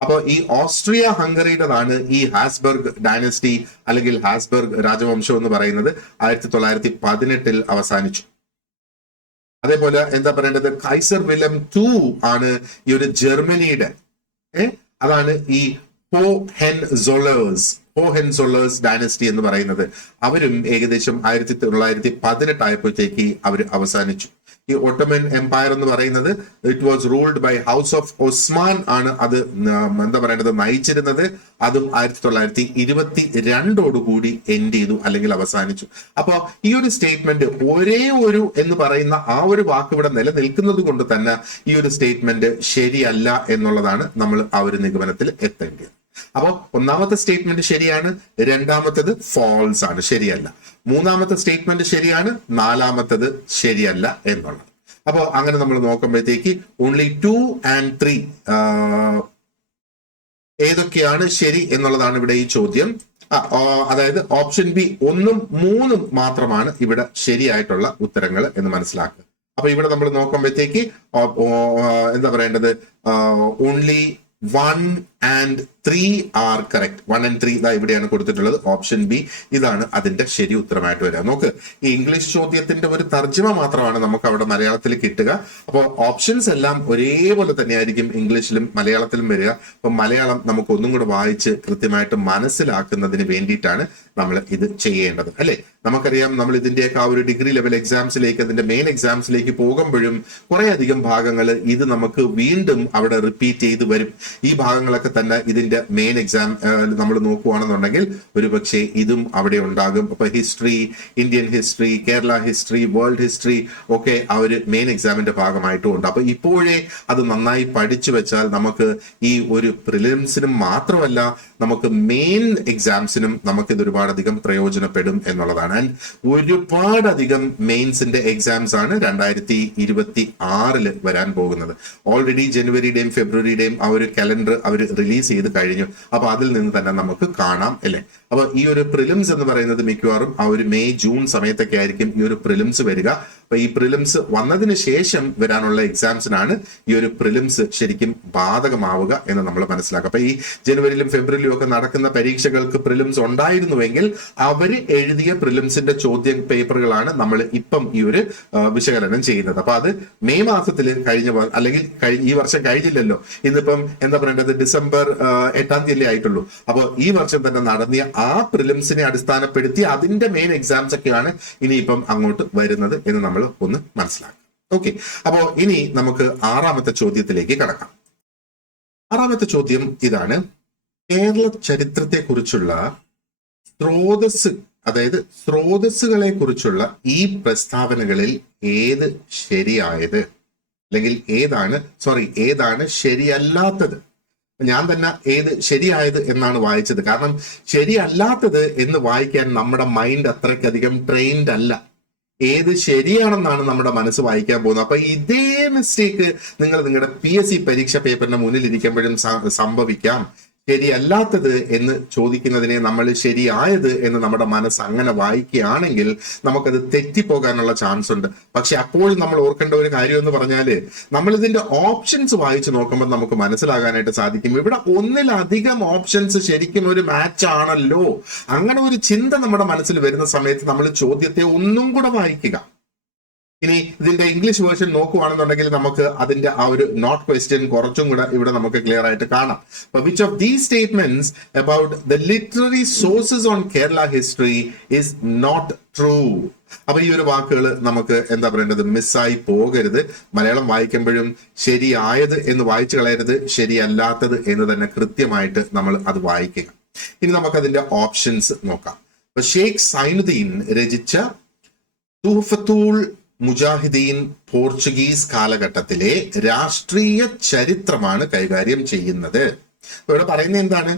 അപ്പൊ ഈ ഓസ്ട്രിയ ഹംഗറിയുടേതാണ് ഈ ഹാസ്ബർഗ് ഡൈനസ്റ്റി അല്ലെങ്കിൽ ഹാസ്ബർഗ് രാജവംശം എന്ന് പറയുന്നത് 1918 അവസാനിച്ചു. അതേപോലെ എന്താ പറയേണ്ടത്, കൈസർ വില്യം II ആണ് ഈ ഒരു ജർമ്മനിയുടെ, അതാണ് ഈ ഹോഹെൻസോളേഴ്സ് ഡൈനസ്റ്റി എന്ന് പറയുന്നത്. അവരും ഏകദേശം 1918 ആയപ്പോഴത്തേക്ക് അവർ അവസാനിച്ചു. ഈ ഒട്ടോമൻ എംപയർ എന്ന് പറയുന്നത് it was ruled by House of Osman ആണ് അത് എന്താ പറയേണ്ടത് നയിച്ചിരുന്നത്. അതും 1922 കൂടി എൻഡ് ചെയ്തു അല്ലെങ്കിൽ അവസാനിച്ചു. അപ്പൊ ഈ ഒരു സ്റ്റേറ്റ്മെന്റ് ഒരേ ഒരു എന്ന് പറയുന്ന ആ ഒരു വാക്ക് ഇവിടെ നിലനിൽക്കുന്നത് കൊണ്ട് തന്നെ ഈ ഒരു സ്റ്റേറ്റ്മെന്റ് ശരിയല്ല എന്നുള്ളതാണ് നമ്മൾ ആ ഒരു നിഗമനത്തിൽ എത്തേണ്ടത്. അപ്പോ ഒന്നാമത്തെ സ്റ്റേറ്റ്മെന്റ് ശരിയാണ്, രണ്ടാമത്തേത് ഫാൾസ് ആണ്, ശരിയല്ല. മൂന്നാമത്തെ സ്റ്റേറ്റ്മെന്റ് ശരിയാണ്, നാലാമത്തേത് ശരിയല്ല എന്നുള്ളത്. അപ്പോ അങ്ങനെ നമ്മൾ നോക്കുമ്പോഴത്തേക്ക് ഓൺലി 2 and 3 ഏതൊക്കെയാണ് ശരി എന്നുള്ളതാണ് ഇവിടെ ഈ ചോദ്യം. അതായത് ഓപ്ഷൻ ബി 1ഉം 3ഉം മാത്രമാണ് ഇവിടെ ശരിയായിട്ടുള്ള ഉത്തരങ്ങൾ എന്ന് മനസ്സിലാക്കുക. അപ്പൊ ഇവിടെ നമ്മൾ നോക്കുമ്പോഴത്തേക്ക് എന്താ പറയേണ്ടത്, only 1 and 3 are correct. 1 and 3 ഇതാ ഇവിടെയാണ് കൊടുത്തിട്ടുള്ളത്. ഓപ്ഷൻ ബി ഇതാണ് അതിന്റെ ശരി ഉത്തരമായിട്ട് വരിക. നോക്ക്, ഈ ഇംഗ്ലീഷ് ചോദ്യത്തിന്റെ ഒരു തർജ്ജമ മാത്രമാണ് നമുക്ക് അവിടെ മലയാളത്തിൽ കിട്ടുക. അപ്പോൾ ഓപ്ഷൻസ് എല്ലാം ഒരേപോലെ തന്നെയായിരിക്കും ഇംഗ്ലീഷിലും മലയാളത്തിലും വരിക. അപ്പൊ മലയാളം നമുക്ക് ഒന്നും കൂടെ വായിച്ച് കൃത്യമായിട്ട് മനസ്സിലാക്കുന്നതിന് വേണ്ടിയിട്ടാണ് നമ്മൾ ഇത് ചെയ്യേണ്ടത്, അല്ലെ. നമുക്കറിയാം നമ്മൾ ഇതിന്റെയൊക്കെ ആ ഒരു ഡിഗ്രി ലെവൽ എക്സാംസിലേക്ക്, അതിന്റെ മെയിൻ എക്സാംസിലേക്ക് പോകുമ്പോഴും കുറെ അധികം ഭാഗങ്ങൾ ഇത് നമുക്ക് വീണ്ടും അവിടെ റിപ്പീറ്റ് ചെയ്ത് വരും. ഈ ഭാഗങ്ങളൊക്കെ തന്നെ ഇതിന്റെ മെയിൻ എക്സാം നമ്മൾ നോക്കുകയാണെന്നുണ്ടെങ്കിൽ ഒരുപക്ഷെ ഇതും അവിടെ ഉണ്ടാകും. അപ്പൊ history, Indian history, Kerala history, world history ഒക്കെ ആ ഒരു മെയിൻ എക്സാമിന്റെ ഭാഗമായിട്ടും ഉണ്ട്. അപ്പൊ ഇപ്പോഴേ അത് നന്നായി പഠിച്ചു വെച്ചാൽ നമുക്ക് ഈ ഒരു പ്രിലിംസിനും മാത്രമല്ല നമുക്ക് മെയിൻ എക്സാംസിനും നമുക്കിത് ഒരുപാടധികം പ്രയോജനപ്പെടും എന്നുള്ളതാണ്. ആൻഡ് ഒരുപാടധികം മെയിൻസിന്റെ എക്സാംസ് ആണ് 2026 വരാൻ പോകുന്നത്. ഓൾറെഡി ജനുവരിയുടെയും ഫെബ്രുവരിയുടെയും ആ ഒരു കലണ്ടർ അവർ റിലീസ് ചെയ്ത് കഴിഞ്ഞു. അപ്പൊ അതിൽ നിന്ന് തന്നെ നമുക്ക് കാണാം അല്ലെ. അപ്പൊ ഈ ഒരു പ്രിലിംസ് എന്ന് പറയുന്നത് മിക്കവാറും ആ ഒരു മെയ് ജൂൺ സമയത്തൊക്കെ ആയിരിക്കും ഈ ഒരു പ്രിലിംസ് വരിക. അപ്പൊ ഈ പ്രിലിംസ് വന്നതിന് ശേഷം വരാനുള്ള എക്സാംസിനാണ് ഈ ഒരു പ്രിലിംസ് ശരിക്കും ബാധകമാവുക എന്ന് നമ്മൾ മനസ്സിലാക്കുക. അപ്പൊ ഈ ജനുവരിയിലും ഫെബ്രുവരിയിലും ഒക്കെ നടക്കുന്ന പരീക്ഷകൾക്ക് പ്രിലിംസ് ഉണ്ടായിരുന്നുവെങ്കിൽ അവർ എഴുതിയ പ്രിലിംസിന്റെ ചോദ്യ പേപ്പറുകളാണ് നമ്മൾ ഇപ്പം ഈ ഒരു വിശകലനം ചെയ്യുന്നത്. അപ്പൊ അത് മെയ് മാസത്തിൽ അല്ലെങ്കിൽ ഈ വർഷം കഴിഞ്ഞില്ലല്ലോ, ഇന്നിപ്പം എന്താ പറയേണ്ടത്, ഡിസംബർ 8 തീയതി ആയിട്ടുള്ളൂ. അപ്പോൾ ഈ വർഷം തന്നെ നടന്നിയ ആ പ്രിലിംസിനെ അടിസ്ഥാനപ്പെടുത്തി അതിന്റെ മെയിൻ എക്സാംസ് ഒക്കെയാണ് ഇനിയിപ്പം അങ്ങോട്ട് വരുന്നത് എന്ന് നമ്മൾ ഒന്ന് മനസ്സിലാക്കാം. ഓക്കെ, അപ്പോ ഇനി നമുക്ക് 6ാമത്തെ ചോദ്യത്തിലേക്ക് കടക്കാം. 6ാമത്തെ ചോദ്യം ഇതാണ്: കേരള ചരിത്രത്തെ കുറിച്ചുള്ള സ്രോതസ്സുകളെ കുറിച്ചുള്ള ഈ പ്രസ്താവനകളിൽ ഏത് ശരിയായത്, അല്ലെങ്കിൽ ഏതാണ് ശരിയല്ലാത്തത്? ഞാൻ തന്നെ ഏത് ശരിയായത് എന്നാണ് വായിച്ചത്. കാരണം ശരിയല്ലാത്തത് എന്ന് വായിക്കാൻ നമ്മുടെ മൈൻഡ് അത്രയ്ക്കധികം ട്രെയിൻഡ് അല്ല. ഏത് ശരിയാണെന്നാണ് നമ്മുടെ മനസ്സ് വായിക്കാൻ പോകുന്നത്. അപ്പൊ ഇതേ മിസ്റ്റേക്ക് നിങ്ങൾ നിങ്ങളുടെ PSC പരീക്ഷ പേപ്പറിന്റെ മുന്നിൽ ഇരിക്കുമ്പോഴും സംഭവിക്കാം. ശരിയല്ലാത്തത് എന്ന് ചോദിക്കുന്നതിനെ നമ്മൾ ശരിയായത് എന്ന് നമ്മുടെ മനസ്സ് അങ്ങനെ വായിക്കുകയാണെങ്കിൽ നമുക്കത് തെറ്റിപ്പോകാനുള്ള ചാൻസ് ഉണ്ട്. പക്ഷെ അപ്പോഴും നമ്മൾ ഓർക്കേണ്ട ഒരു കാര്യം എന്ന് പറഞ്ഞാല്, നമ്മൾ ഇതിന്റെ ഓപ്ഷൻസ് വായിച്ചു നോക്കുമ്പോൾ നമുക്ക് മനസ്സിലാകാനായിട്ട് സാധിക്കും, ഇവിടെ ഒന്നിലധികം ഓപ്ഷൻസ് ശരിക്കും ഒരു മാച്ച് ആണല്ലോ. അങ്ങനെ ഒരു ചിന്ത നമ്മുടെ മനസ്സിൽ വരുന്ന സമയത്ത് നമ്മൾ ചോദ്യത്തെ ഒന്നും കൂടെ വായിക്കുക. ഇനി ഇതിന്റെ ഇംഗ്ലീഷ് വേർഷൻ നോക്കുവാണെന്നുണ്ടെങ്കിൽ നമുക്ക് അതിന്റെ ആ ഒരു നോട്ട് ക്വസ്റ്റ്യൻ കുറച്ചും കൂടെ ഇവിടെ നമുക്ക് ക്ലിയർ ആയിട്ട് കാണാം. Which of these statements about the literary sources on Kerala history is not true? അപ്പൊ ഈ ഒരു വാക്കുകൾ നമുക്ക് എന്താ പറയേണ്ടത്, മിസ്സായി പോകരുത്. മലയാളം വായിക്കുമ്പോഴും ശരിയായത് എന്ന് വായിച്ചു കളയരുത്, ശരിയല്ലാത്തത് എന്ന് തന്നെ കൃത്യമായിട്ട് നമ്മൾ അത് വായിക്കുക. ഇനി നമുക്ക് അതിന്റെ ഓപ്ഷൻസ് നോക്കാം. അപ്പൊ ഷെയ്ഖ് സൈനുദ്ദീൻ രചിച്ച തുഹ്ഫത്തുൽ മുജാഹിദീൻ പോർച്ചുഗീസ് കാലഘട്ടത്തിലെ രാഷ്ട്രീയ ചരിത്രമാണ് കൈകാര്യം ചെയ്യുന്നത്. ഇവിടെ പറയുന്നത് എന്താണ്?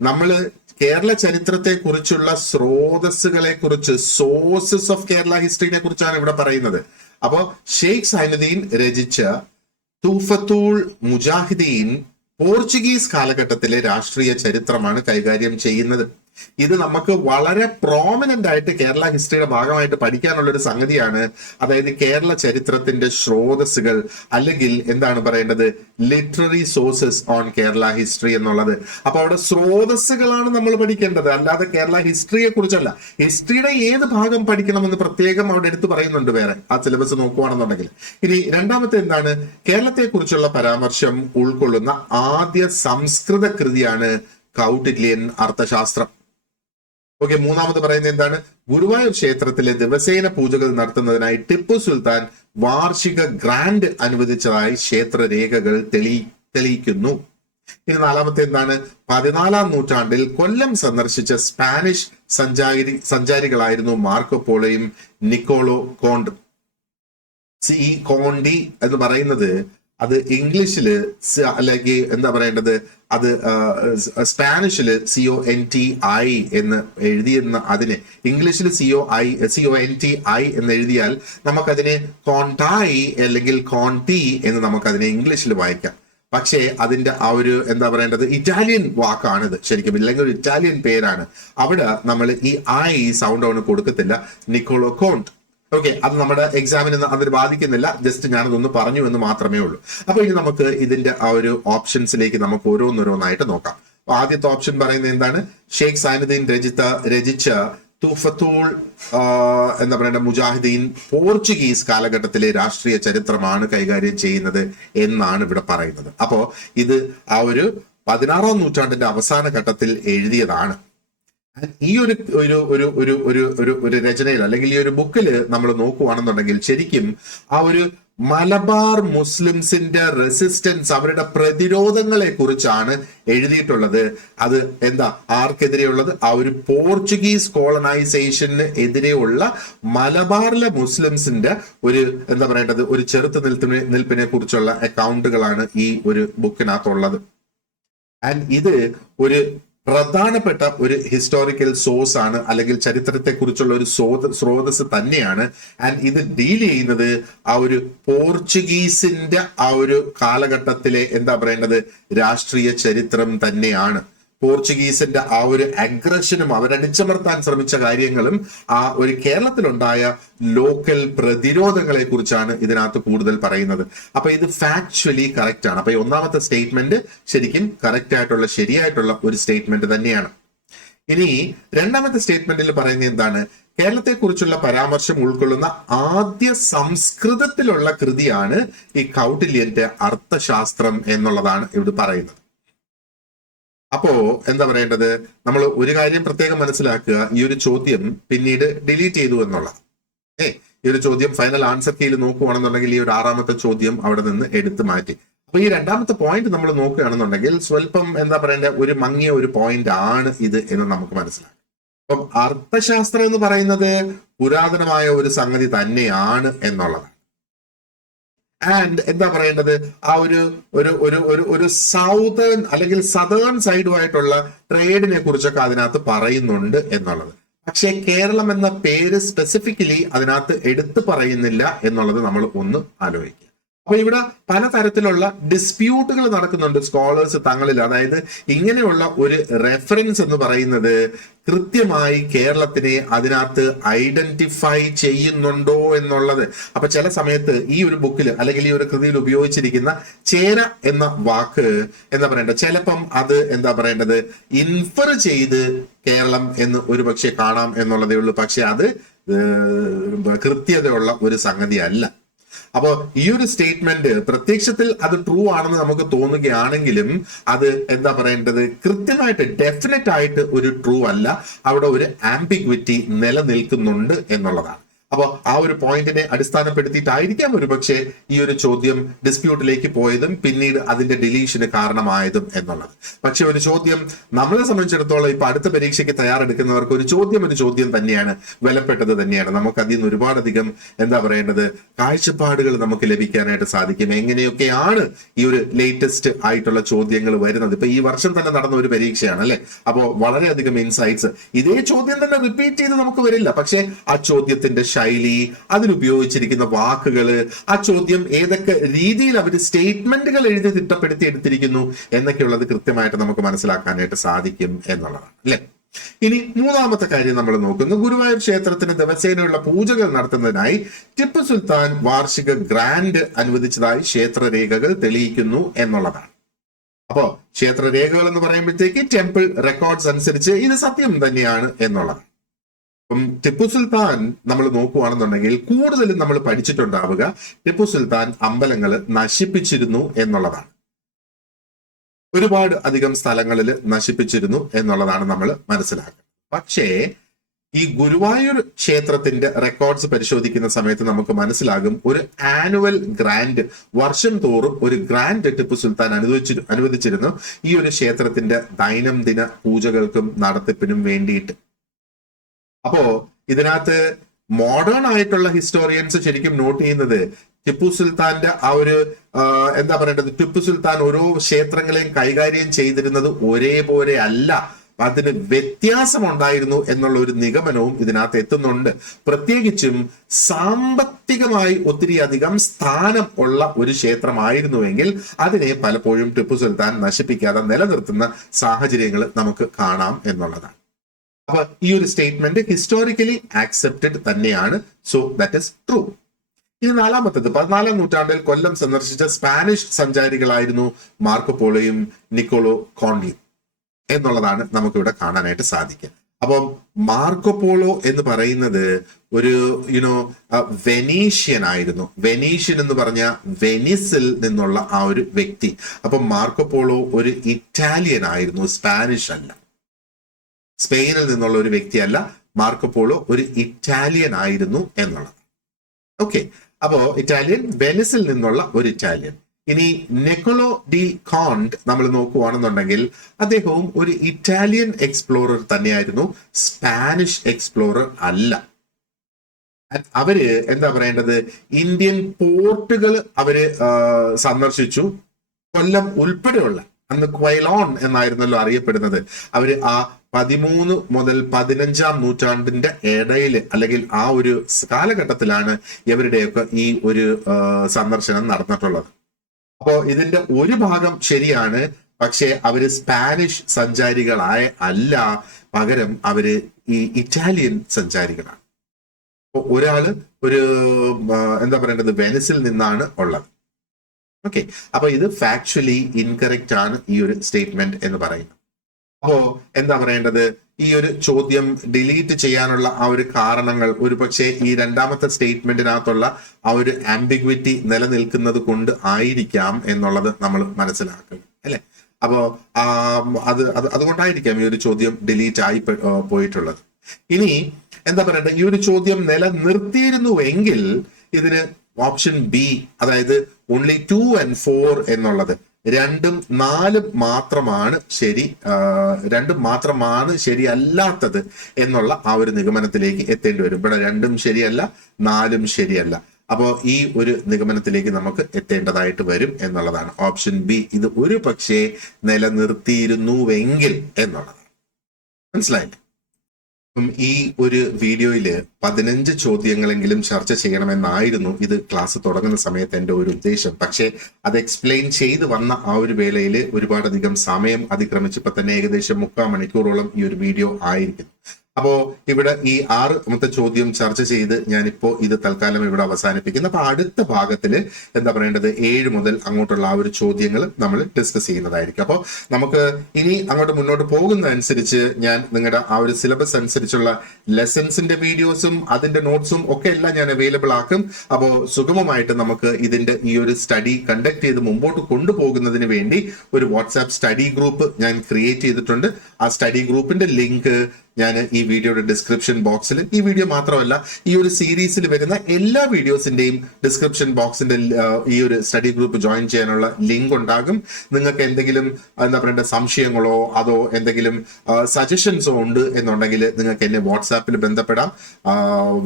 നമ്മള് കേരള ചരിത്രത്തെ കുറിച്ചുള്ള സ്രോതസ്സുകളെ കുറിച്ച്, സോഴ്സസ് ഓഫ് കേരള ഹിസ്റ്ററിനെ കുറിച്ചാണ് ഇവിടെ പറയുന്നത്. അപ്പോ ഷെയ്ഖ് സൈനുദ്ദീൻ രചിച്ച തുഹ്ഫത്തുൽ മുജാഹിദീൻ പോർച്ചുഗീസ് കാലഘട്ടത്തിലെ രാഷ്ട്രീയ ചരിത്രമാണ് കൈകാര്യം ചെയ്യുന്നത്. ഇത് നമുക്ക് വളരെ പ്രോമിനന്റ് ആയിട്ട് കേരള ഹിസ്റ്ററിയുടെ ഭാഗമായിട്ട് പഠിക്കാനുള്ള ഒരു സംഗതിയാണ്. അതായത് കേരള ചരിത്രത്തിന്റെ സ്രോതസ്സുകൾ, അല്ലെങ്കിൽ എന്താണ് പറയേണ്ടത്, literary sources on Kerala history എന്നുള്ളത്. അപ്പൊ അവിടെ സ്രോതസ്സുകളാണ് നമ്മൾ പഠിക്കേണ്ടത്, അല്ലാതെ കേരള ഹിസ്റ്ററിയെ കുറിച്ചല്ല. ഹിസ്റ്ററിയുടെ ഏത് ഭാഗം പഠിക്കണമെന്ന് പ്രത്യേകം അവിടെ എടുത്തു പറയുന്നുണ്ട് വേറെ, ആ സിലബസ് നോക്കുവാണെന്നുണ്ടെങ്കിൽ. ഇനി രണ്ടാമത്തെ എന്താണ്, കേരളത്തെ കുറിച്ചുള്ള പരാമർശം ഉൾക്കൊള്ളുന്ന ആദ്യ സംസ്കൃത കൃതിയാണ് കൗട്ടില്യൻ അർത്ഥശാസ്ത്രം. ഓക്കെ, മൂന്നാമത് പറയുന്നത് എന്താണ്, ഗുരുവായൂർ ക്ഷേത്രത്തിലെ ദിവസേന പൂജകൾ നടത്തുന്നതിനായി ടിപ്പു സുൽത്താൻ വാർഷിക ഗ്രാൻഡ് അനുവദിച്ചതായി ക്ഷേത്രരേഖകൾ തെളിയിക്കുന്നു. ഇനി നാലാമത്തെ എന്താണ്, 14ാം നൂറ്റാണ്ടിൽ കൊല്ലം സന്ദർശിച്ച സ്പാനിഷ് സഞ്ചാരികളായിരുന്നു മാർക്കോ പോളോയും നിക്കോളോ കോണ്ടും. ഈ കോണ്ടി എന്ന് പറയുന്നത് അത് ഇംഗ്ലീഷില് അല്ലെങ്കിൽ എന്താ പറയേണ്ടത്, അത് സ്പാനിഷില് CONTI എന്ന് എഴുതിയെന്ന അതിനെ ഇംഗ്ലീഷിൽ CONTI എന്ന് എഴുതിയാൽ നമുക്കതിനെ കോണ്ടായി അല്ലെങ്കിൽ കോണ്ടി എന്ന് നമുക്കതിനെ ഇംഗ്ലീഷിൽ വായിക്കാം. പക്ഷേ അതിന്റെ ആ ഒരു എന്താ പറയേണ്ടത്, ഇറ്റാലിയൻ വാക്കാണിത് ശരിക്കും, ഇല്ലെങ്കിൽ ഒരു ഇറ്റാലിയൻ പേരാണ്. അവിടെ നമ്മൾ ഈ സൗണ്ട് ആണ് കൊടുക്കത്തില്ല, നിക്കോളോ കോണ്ട്. ഓക്കെ, അത് നമ്മുടെ എക്സാമിന് അതിന് ബാധിക്കുന്നില്ല, ജസ്റ്റ് ഞാനതൊന്ന് പറഞ്ഞു എന്ന് മാത്രമേ ഉള്ളൂ. അപ്പൊ ഇനി നമുക്ക് ഇതിന്റെ ആ ഒരു ഓപ്ഷൻസിലേക്ക് നമുക്ക് ഓരോന്നോരോന്നായിട്ട് നോക്കാം. ആദ്യത്തെ ഓപ്ഷൻ പറയുന്നത് എന്താണ്, ഷെയ്ഖ് സൈനുദ്ദീൻ രചിച്ച തുഹ്ഫത്തുൽ എന്താ പറയേണ്ട മുജാഹിദീൻ പോർച്ചുഗീസ് കാലഘട്ടത്തിലെ രാഷ്ട്രീയ ചരിത്രമാണ് കൈകാര്യം ചെയ്യുന്നത് എന്നാണ് ഇവിടെ പറയുന്നത്. അപ്പോ ഇത് ആ ഒരു 16ാം നൂറ്റാണ്ടിന്റെ അവസാന ഘട്ടത്തിൽ എഴുതിയതാണ്. ഈ ഒരു ഒരു ഒരു ഒരു ഒരു ഒരു ഒരു രചനയിൽ അല്ലെങ്കിൽ ഈ ഒരു ബുക്കില് നമ്മൾ നോക്കുവാണെന്നുണ്ടെങ്കിൽ ശരിക്കും ആ ഒരു മലബാർ മുസ്ലിംസിന്റെ റെസിസ്റ്റൻസ്, അവരുടെ പ്രതിരോധങ്ങളെ കുറിച്ചാണ് എഴുതിയിട്ടുള്ളത്. അത് എന്താ, ആർക്കെതിരെയുള്ളത്, ആ ഒരു പോർച്ചുഗീസ് കോളനൈസേഷന് എതിരെയുള്ള മലബാറിലെ മുസ്ലിംസിന്റെ ഒരു എന്താ പറയേണ്ടത്, ഒരു ചെറുത്ത് നിൽപ്പിനെ കുറിച്ചുള്ള അക്കൗണ്ടുകളാണ് ഈ ഒരു ബുക്കിനകത്തുള്ളത്. ആൻഡ് ഇത് ഒരു പ്രധാനപ്പെട്ട ഒരു ഹിസ്റ്റോറിക്കൽ സോഴ്സ് ആണ്, അല്ലെങ്കിൽ ചരിത്രത്തെക്കുറിച്ചുള്ള ഒരു സ്രോതസ് തന്നെയാണ്. ആൻഡ് ഇത് ഡീൽ ചെയ്യുന്നത് ആ ഒരു പോർച്ചുഗീസിന്റെ ആ ഒരു കാലഘട്ടത്തിലെ എന്താ പറയേണ്ടത് രാഷ്ട്രീയ ചരിത്രം തന്നെയാണ്. പോർച്ചുഗീസിന്റെ ആ ഒരു അഗ്രഷനും അവരടിച്ചമർത്താൻ ശ്രമിച്ച കാര്യങ്ങളും ആ ഒരു കേരളത്തിലുണ്ടായ ലോക്കൽ പ്രതിരോധങ്ങളെ കുറിച്ചാണ് ഇതിനകത്ത് കൂടുതൽ പറയുന്നത്. അപ്പൊ ഇത് ഫാക്ച്വലി കറക്റ്റ് ആണ്. അപ്പൊ ഈ ഒന്നാമത്തെ സ്റ്റേറ്റ്മെന്റ് ശരിക്കും കറക്റ്റ് ആയിട്ടുള്ള ശരിയായിട്ടുള്ള ഒരു സ്റ്റേറ്റ്മെന്റ് തന്നെയാണ്. ഇനി രണ്ടാമത്തെ സ്റ്റേറ്റ്മെന്റിൽ പറയുന്നത് എന്താണ്? കേരളത്തെ കുറിച്ചുള്ള പരാമർശം ഉൾക്കൊള്ളുന്ന ആദ്യ സംസ്കൃതത്തിലുള്ള കൃതിയാണ് ഈ കൗട്ടില്യന്റെ അർത്ഥശാസ്ത്രം എന്നുള്ളതാണ് ഇവിടെ പറയുന്നത്. അപ്പോ എന്താ പറയേണ്ടത്, നമ്മൾ ഒരു കാര്യം പ്രത്യേകം മനസ്സിലാക്കുക, ഈ ഒരു ചോദ്യം പിന്നീട് ഡിലീറ്റ് ചെയ്തു എന്നുള്ള ഈ ഒരു ചോദ്യം ഫൈനൽ ആൻസർ കീയിൽ നോക്കുകയാണെന്നുണ്ടെങ്കിൽ ഈ ഒരു ആറാമത്തെ ചോദ്യം അവിടെ നിന്ന് എടുത്തു മാറ്റി. അപ്പൊ ഈ രണ്ടാമത്തെ പോയിന്റ് നമ്മൾ നോക്കുകയാണെന്നുണ്ടെങ്കിൽ സ്വല്പം എന്താ പറയേണ്ട ഒരു മങ്ങിയ ഒരു പോയിന്റ് ആണ് ഇത് എന്ന് നമുക്ക് മനസ്സിലാക്കാം. അപ്പം അർത്ഥശാസ്ത്രം എന്ന് പറയുന്നത് പുരാതനമായ ഒരു സംഗതി തന്നെയാണ് എന്നുള്ളതാണ്. ആൻഡ് എന്താ പറയേണ്ടത്, ആ ഒരു സൗതേൺ അല്ലെങ്കിൽ സദേൺ സൈഡുമായിട്ടുള്ള ട്രേഡിനെ കുറിച്ചൊക്കെ അതിനകത്ത് പറയുന്നുണ്ട് എന്നുള്ളത്. പക്ഷേ കേരളം എന്ന പേര് സ്പെസിഫിക്കലി അതിനകത്ത് എടുത്തു പറയുന്നില്ല എന്നുള്ളത് നമ്മൾ ഒന്ന് ആലോചിക്കുക. അപ്പൊ ഇവിടെ പലതരത്തിലുള്ള ഡിസ്പ്യൂട്ടുകൾ നടക്കുന്നുണ്ട് സ്കോളേഴ്സ് തങ്ങളിൽ. അതായത് ഇങ്ങനെയുള്ള ഒരു റെഫറൻസ് എന്ന് പറയുന്നത് കൃത്യമായി കേരളത്തിനെ അതിനകത്ത് ഐഡന്റിഫൈ ചെയ്യുന്നുണ്ടോ എന്നുള്ളത്. അപ്പൊ ചില സമയത്ത് ഈ ഒരു ബുക്കിൽ അല്ലെങ്കിൽ ഈ ഒരു കൃതിയിൽ ഉപയോഗിച്ചിരിക്കുന്ന ചേര എന്ന വാക്ക് എന്താ പറയേണ്ടത്, ചിലപ്പം അത് എന്താ പറയേണ്ടത് ഇൻഫർ ചെയ്ത് കേരളം എന്ന് ഒരു പക്ഷെ കാണാം എന്നുള്ളതേ ഉള്ളൂ. പക്ഷെ അത് കൃത്യതയുള്ള ഒരു സംഗതി അല്ല. അപ്പോ ഈ ഒരു സ്റ്റേറ്റ്മെന്റ് പ്രത്യക്ഷത്തിൽ അത് ട്രൂ ആണെന്ന് നമുക്ക് തോന്നുകയാണെങ്കിലും അത് എന്താ പറയേണ്ടത് കൃത്യമായിട്ട് ഡെഫിനറ്റ് ആയിട്ട് ഒരു ട്രൂ അല്ല. അവിടെ ഒരു ആംബിഗ്വിറ്റി നിലനിൽക്കുന്നുണ്ട് എന്നുള്ളതാണ്. അപ്പോൾ ആ ഒരു പോയിന്റിനെ അടിസ്ഥാനപ്പെടുത്തിയിട്ടായിരിക്കാം ഒരു പക്ഷേ ഈ ഒരു ചോദ്യം ഡിസ്പ്യൂട്ടിലേക്ക് പോയതും പിന്നീട് അതിന്റെ ഡിലീഷന് കാരണമായതും എന്നുള്ളത്. പക്ഷെ ഒരു ചോദ്യം നമ്മളെ സംബന്ധിച്ചിടത്തോളം ഇപ്പൊ അടുത്ത പരീക്ഷയ്ക്ക് തയ്യാറെടുക്കുന്നവർക്ക് ഒരു ചോദ്യം തന്നെയാണ്, വിലപ്പെട്ടത് തന്നെയാണ്. നമുക്ക് അതിൽ നിന്ന് ഒരുപാടധികം എന്താ പറയേണ്ടത് കാഴ്ചപ്പാടുകൾ നമുക്ക് ലഭിക്കാനായിട്ട് സാധിക്കും. എങ്ങനെയൊക്കെയാണ് ഈ ഒരു ലേറ്റസ്റ്റ് ആയിട്ടുള്ള ചോദ്യങ്ങൾ വരുന്നത്. ഇപ്പൊ ഈ വർഷം തന്നെ നടന്ന ഒരു പരീക്ഷയാണ് അല്ലെ. അപ്പോൾ വളരെയധികം ഇൻസൈറ്റ്സ്, ഇതേ ചോദ്യം തന്നെ റിപ്പീറ്റ് ചെയ്ത് നമുക്ക് വരില്ല. പക്ഷെ ആ ചോദ്യത്തിന്റെ ശൈലി, അതിലുപയോഗിച്ചിരിക്കുന്ന വാക്കുകള്, ആ ചോദ്യം ഏതൊക്കെ രീതിയിൽ അവർ സ്റ്റേറ്റ്മെന്റുകൾ എഴുതി തിട്ടപ്പെടുത്തി എടുത്തിരിക്കുന്നു എന്നൊക്കെയുള്ളത് കൃത്യമായിട്ട് നമുക്ക് മനസ്സിലാക്കാനായിട്ട് സാധിക്കും എന്നുള്ളതാണ് അല്ലെ. ഇനി മൂന്നാമത്തെ കാര്യം നമ്മൾ നോക്കുന്നു, ഗുരുവായൂർ ക്ഷേത്രത്തിന് ദിവസേനയുള്ള പൂജകൾ നടത്തുന്നതിനായി ടിപ്പു സുൽത്താൻ വാർഷിക ഗ്രാൻഡ് അനുവദിച്ചതായി ക്ഷേത്രരേഖകൾ തെളിയിക്കുന്നു എന്നുള്ളതാണ്. അപ്പോ ക്ഷേത്രരേഖകൾ എന്ന് പറയുമ്പോഴത്തേക്ക് ടെമ്പിൾ റെക്കോർഡ്സ് അനുസരിച്ച് ഇത് സത്യം തന്നെയാണ് എന്നുള്ളതാണ്. ടിപ്പു സുൽത്താൻ നമ്മൾ നോക്കുകയാണെന്നുണ്ടെങ്കിൽ കൂടുതലും നമ്മൾ പഠിച്ചിട്ടുണ്ടാവുക ടിപ്പു സുൽത്താൻ അമ്പലങ്ങൾ നശിപ്പിച്ചിരുന്നു എന്നുള്ളതാണ്. ഒരുപാട് അധികം സ്ഥലങ്ങളിൽ നശിപ്പിച്ചിരുന്നു എന്നുള്ളതാണ് നമ്മൾ മനസ്സിലാക്കുന്നത്. പക്ഷേ ഈ ഗുരുവായൂർ ക്ഷേത്രത്തിന്റെ റെക്കോർഡ്സ് പരിശോധിക്കുന്ന സമയത്ത് നമുക്ക് മനസ്സിലാകും ഒരു ആനുവൽ ഗ്രാൻഡ്, വർഷം തോറും ഒരു ഗ്രാൻഡ് ടിപ്പു സുൽത്താൻ അനുവദിച്ചിരുന്നു ഈ ഒരു ക്ഷേത്രത്തിന്റെ ദൈനംദിന പൂജകൾക്കും നടത്തിപ്പിനും വേണ്ടിയിട്ട്. അപ്പോ ഇതിനകത്ത് മോഡേൺ ആയിട്ടുള്ള ഹിസ്റ്റോറിയൻസ് ശരിക്കും നോട്ട് ചെയ്യുന്നത് ടിപ്പു സുൽത്താന്റെ ആ ഒരു എന്താ പറയേണ്ടത്, ടിപ്പു സുൽത്താൻ ഓരോ ക്ഷേത്രങ്ങളെയും കൈകാര്യം ചെയ്തിരുന്നത് ഒരേപോലെ അല്ല, അതിന് വ്യത്യാസമുണ്ടായിരുന്നു എന്നുള്ള ഒരു നിഗമനവും ഇതിനകത്ത് എത്തുന്നുണ്ട്. പ്രത്യേകിച്ചും സാമ്പത്തികമായി ഒത്തിരി അധികം സ്ഥാനം ഉള്ള ഒരു ക്ഷേത്രമായിരുന്നുവെങ്കിൽ അതിനെ പലപ്പോഴും ടിപ്പു സുൽത്താൻ നശിപ്പിക്കാതെ നിലനിർത്തുന്ന സാഹചര്യങ്ങൾ നമുക്ക് കാണാം എന്നുള്ളതാണ്. അപ്പൊ ഈ ഒരു സ്റ്റേറ്റ്മെന്റ് ഹിസ്റ്റോറിക്കലി ആക്സെപ്റ്റഡ് തന്നെയാണ്. So that is true. ഇനി നാലാമത്തത്, 14ാം നൂറ്റാണ്ടിൽ കൊല്ലം സന്ദർശിച്ച സ്പാനിഷ് സഞ്ചാരികളായിരുന്നു മാർക്കോപോളോയും നിക്കോളോ കോണ്ടിയും എന്നുള്ളതാണ് നമുക്കിവിടെ കാണാനായിട്ട് സാധിക്കുക. അപ്പം മാർക്കോപോളോ എന്ന് പറയുന്നത് ഒരു വെനീഷ്യൻ ആയിരുന്നു. വെനീഷ്യൻ എന്ന് പറഞ്ഞ വെനിസിൽ നിന്നുള്ള ആ ഒരു വ്യക്തി. അപ്പം മാർക്കോപോളോ ഒരു ഇറ്റാലിയൻ ആയിരുന്നു, സ്പാനിഷ് അല്ല. സ്പെയിനിൽ നിന്നുള്ള ഒരു വ്യക്തിയല്ല, മാർക്കോപോളോ ഒരു ഇറ്റാലിയൻ ആയിരുന്നു എന്നുള്ളത്. ഓക്കെ, അപ്പോ ഇറ്റാലിയൻ, വെനിസിൽ നിന്നുള്ള ഒരു ഇറ്റാലിയൻ. ഇനി നിക്കോളോ ഡി കോണ്ട് നമ്മൾ നോക്കുകയാണെന്നുണ്ടെങ്കിൽ അദ്ദേഹവും ഒരു ഇറ്റാലിയൻ എക്സ്പ്ലോറർ തന്നെയായിരുന്നു, സ്പാനിഷ് എക്സ്പ്ലോറർ അല്ല. അവര് എന്താ പറയേണ്ടത് ഇന്ത്യൻ പോർട്ടുകൾ അവര് സന്ദർശിച്ചു. കൊല്ലം ഉൾപ്പെടെയുള്ള, അന്ന് ക്വൈലോൺ എന്നായിരുന്നല്ലോ അറിയപ്പെടുന്നത്. അവര് ആ 13 മുതൽ 15 നൂറ്റാണ്ടിന്റെ ഇടയിൽ അല്ലെങ്കിൽ ആ ഒരു കാലഘട്ടത്തിലാണ് ഇവരുടെയൊക്കെ ഈ ഒരു സന്ദർശനം നടന്നിട്ടുള്ളത്. അപ്പോ ഇതിന്റെ ഒരു ഭാഗം ശരിയാണ്, പക്ഷേ അവര് സ്പാനിഷ് സഞ്ചാരികളായ അല്ല, പകരം അവര് ഈ ഇറ്റാലിയൻ സഞ്ചാരികളാണ്. അപ്പൊ ഒരാള് ഒരു എന്താ പറയേണ്ടത് വെനിസിൽ നിന്നാണ് ഉള്ളത്. ഓക്കെ, അപ്പൊ ഇത് ഫാക്ച്വലി ഇൻകറക്റ്റ് ആണ് ഈ ഒരു സ്റ്റേറ്റ്മെന്റ് എന്ന് പറയുന്നത്. അപ്പോ എന്താ പറയേണ്ടത്, ഈ ഒരു ചോദ്യം ഡിലീറ്റ് ചെയ്യാനുള്ള ആ ഒരു കാരണങ്ങൾ ഒരു പക്ഷേ ഈ രണ്ടാമത്തെ സ്റ്റേറ്റ്മെന്റിനകത്തുള്ള ആ ഒരു ആംബിഗ്വിറ്റി നിലനിൽക്കുന്നത് കൊണ്ട് ആയിരിക്കാം എന്നുള്ളത് നമ്മൾ മനസ്സിലാക്കുക, അല്ലെ? അപ്പോ അതുകൊണ്ടായിരിക്കാം ഈ ഒരു ചോദ്യം ഡിലീറ്റ് ആയി പോയിട്ടുള്ളത്. ഇനി എന്താ പറയണ്ടത്, ഈ ഒരു ചോദ്യം നിലനിർത്തിയിരുന്നുവെങ്കിൽ ഇതിന് ഓപ്ഷൻ ബി, അതായത് ഓൺലി 2 and 4 എന്നുള്ളത് 2ഉം 4ഉം മാത്രമാണ് ശരിയല്ലാത്തത് എന്നുള്ള ആ ഒരു നിഗമനത്തിലേക്ക് എത്തേണ്ടി വരും. ഇവിടെ 2ഉം ശരിയല്ല, 4ഉം ശരിയല്ല. അപ്പോ ഈ ഒരു നിഗമനത്തിലേക്ക് നമുക്ക് എത്തേണ്ടതായിട്ട് വരും എന്നുള്ളതാണ്. ഓപ്ഷൻ ബി ഇത് ഒരു പക്ഷേ നിലനിർത്തിയിരുന്നുവെങ്കിൽ എന്നുള്ളതാണ്. മനസ്സിലായില്ലേ? ഈ ഒരു വീഡിയോയില് 15 ചോദ്യങ്ങളെങ്കിലും ചർച്ച ചെയ്യണമെന്നായിരുന്നു ഇത് ക്ലാസ് തുടങ്ങുന്ന സമയത്ത് എൻ്റെ ഒരു ഉദ്ദേശം. പക്ഷെ അത് എക്സ്പ്ലെയിൻ ചെയ്ത് വന്ന ആ ഒരു വേളയിൽ ഒരുപാടധികം സമയം അതിക്രമിച്ചപ്പോൾ തന്നെ ഏകദേശം 3/4 മണിക്കൂറോളം ഈ ഒരു വീഡിയോ ആയിരിക്കുന്നു. അപ്പോ ഇവിടെ ഈ 6ാമത്തെ ചോദ്യം ചർച്ച ചെയ്ത് ഞാനിപ്പോ ഇത് തൽക്കാലം ഇവിടെ അവസാനിപ്പിക്കുന്നു. അപ്പൊ അടുത്ത ഭാഗത്തിൽ എന്താ പറയേണ്ടത്, 7 മുതൽ അങ്ങോട്ടുള്ള ആ ഒരു ചോദ്യങ്ങൾ നമ്മൾ ഡിസ്കസ് ചെയ്യുന്നതായിരിക്കും. അപ്പോൾ നമുക്ക് ഇനി അങ്ങോട്ട് മുന്നോട്ട് പോകുന്ന അനുസരിച്ച് ഞാൻ നിങ്ങളുടെ ആ ഒരു സിലബസ് അനുസരിച്ചുള്ള ലെസൺസിന്റെ വീഡിയോസും അതിന്റെ നോട്ട്സും ഒക്കെ എല്ലാം ഞാൻ അവൈലബിൾ ആക്കും. അപ്പോൾ സുഗമമായിട്ട് നമുക്ക് ഇതിന്റെ ഈ ഒരു സ്റ്റഡി കണ്ടക്ട് ചെയ്ത് മുമ്പോട്ട് കൊണ്ടുപോകുന്നതിന് വേണ്ടി ഒരു വാട്സാപ്പ് സ്റ്റഡി ഗ്രൂപ്പ് ഞാൻ ക്രിയേറ്റ് ചെയ്തിട്ടുണ്ട്. ആ സ്റ്റഡി ഗ്രൂപ്പിന്റെ ലിങ്ക് ഞാൻ ഈ വീഡിയോയുടെ ഡിസ്ക്രിപ്ഷൻ ബോക്സിൽ, ഈ വീഡിയോ മാത്രമല്ല ഈ ഒരു സീരീസിൽ വരുന്ന എല്ലാ വീഡിയോസിന്റെയും ഡിസ്ക്രിപ്ഷൻ ബോക്സിന്റെ ഈ ഒരു സ്റ്റഡി ഗ്രൂപ്പ് ജോയിൻ ചെയ്യാനുള്ള ലിങ്ക് ഉണ്ടാകും. നിങ്ങൾക്ക് എന്തെങ്കിലും എന്താ പറയേണ്ട സംശയങ്ങളോ അതോ എന്തെങ്കിലും സജഷൻസോ ഉണ്ട് എന്നുണ്ടെങ്കിൽ നിങ്ങൾക്ക് എന്നെ വാട്സാപ്പിൽ ബന്ധപ്പെടാം,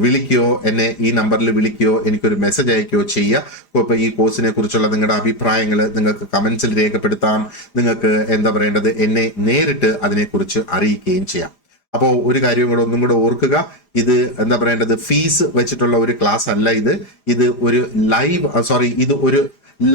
വിളിക്കുകയോ എന്നെ ഈ നമ്പറിൽ വിളിക്കുകയോ എനിക്കൊരു മെസ്സേജ് അയക്കുകയോ ചെയ്യുക. ഇപ്പൊ ഈ കോഴ്സിനെ കുറിച്ചുള്ള നിങ്ങളുടെ അഭിപ്രായങ്ങൾ നിങ്ങൾക്ക് കമന്റ്സിൽ രേഖപ്പെടുത്താം. നിങ്ങൾക്ക് എന്താ പറയേണ്ടത്, എന്നെ നേരിട്ട് അതിനെക്കുറിച്ച് അറിയിക്കുകയും ചെയ്യാം. അപ്പോൾ ഒരു കാര്യം കൂടെ ഒന്നും കൂടെ ഓർക്കുക, ഇത് എന്താ പറയേണ്ടത്, ഫീസ് വെച്ചിട്ടുള്ള ഒരു ക്ലാസ് അല്ല ഇത് ഒരു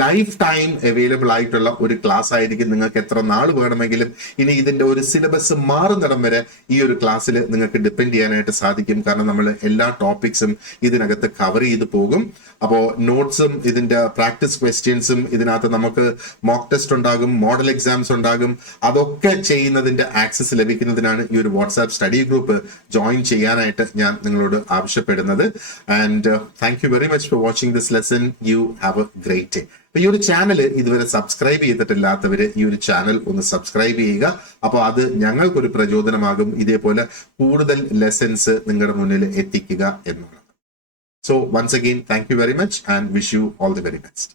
ലൈഫ് ടൈം അവൈലബിൾ ആയിട്ടുള്ള ഒരു ക്ലാസ് ആയിരിക്കും. നിങ്ങൾക്ക് എത്ര നാൾ വേണമെങ്കിലും ഇനി ഇതിന്റെ ഒരു സിലബസ് മാറുന്നിടം വരെ ഈ ഒരു ക്ലാസ്സിൽ നിങ്ങൾക്ക് ഡിപ്പെൻഡ് ചെയ്യാനായിട്ട് സാധിക്കും. കാരണം നമ്മൾ എല്ലാ ടോപ്പിക്സും ഇതിനകത്ത് കവർ ചെയ്ത് പോകും. അപ്പോൾ നോട്ട്സും ഇതിന്റെ പ്രാക്ടീസ് ക്വസ്റ്റ്യൻസും ഇതിനകത്ത് നമുക്ക് മോക്ക് ടെസ്റ്റ് ഉണ്ടാകും, മോഡൽ എക്സാംസ് ഉണ്ടാകും. അതൊക്കെ ചെയ്യുന്നതിന്റെ ആക്സസ് ലഭിക്കുന്നതിനാണ് ഈ ഒരു വാട്സാപ്പ് സ്റ്റഡി ഗ്രൂപ്പ് ജോയിൻ ചെയ്യാനായിട്ട് ഞാൻ നിങ്ങളോട് ആവശ്യപ്പെടുന്നത്. And thank you very much for watching this lesson. You have A great day. അപ്പൊ ഈ ഒരു ചാനൽ ഇതുവരെ സബ്സ്ക്രൈബ് ചെയ്തിട്ടില്ലാത്തവര് ഈ ഒരു ചാനൽ ഒന്ന് സബ്സ്ക്രൈബ് ചെയ്യുക. അപ്പൊ അത് ഞങ്ങൾക്കൊരു പ്രചോദനമാകും ഇതേപോലെ കൂടുതൽ ലെസൺസ് നിങ്ങളുടെ മുന്നിൽ എത്തിക്കുക എന്നുള്ളത്. So once again, thank you very much and wish you all the very best.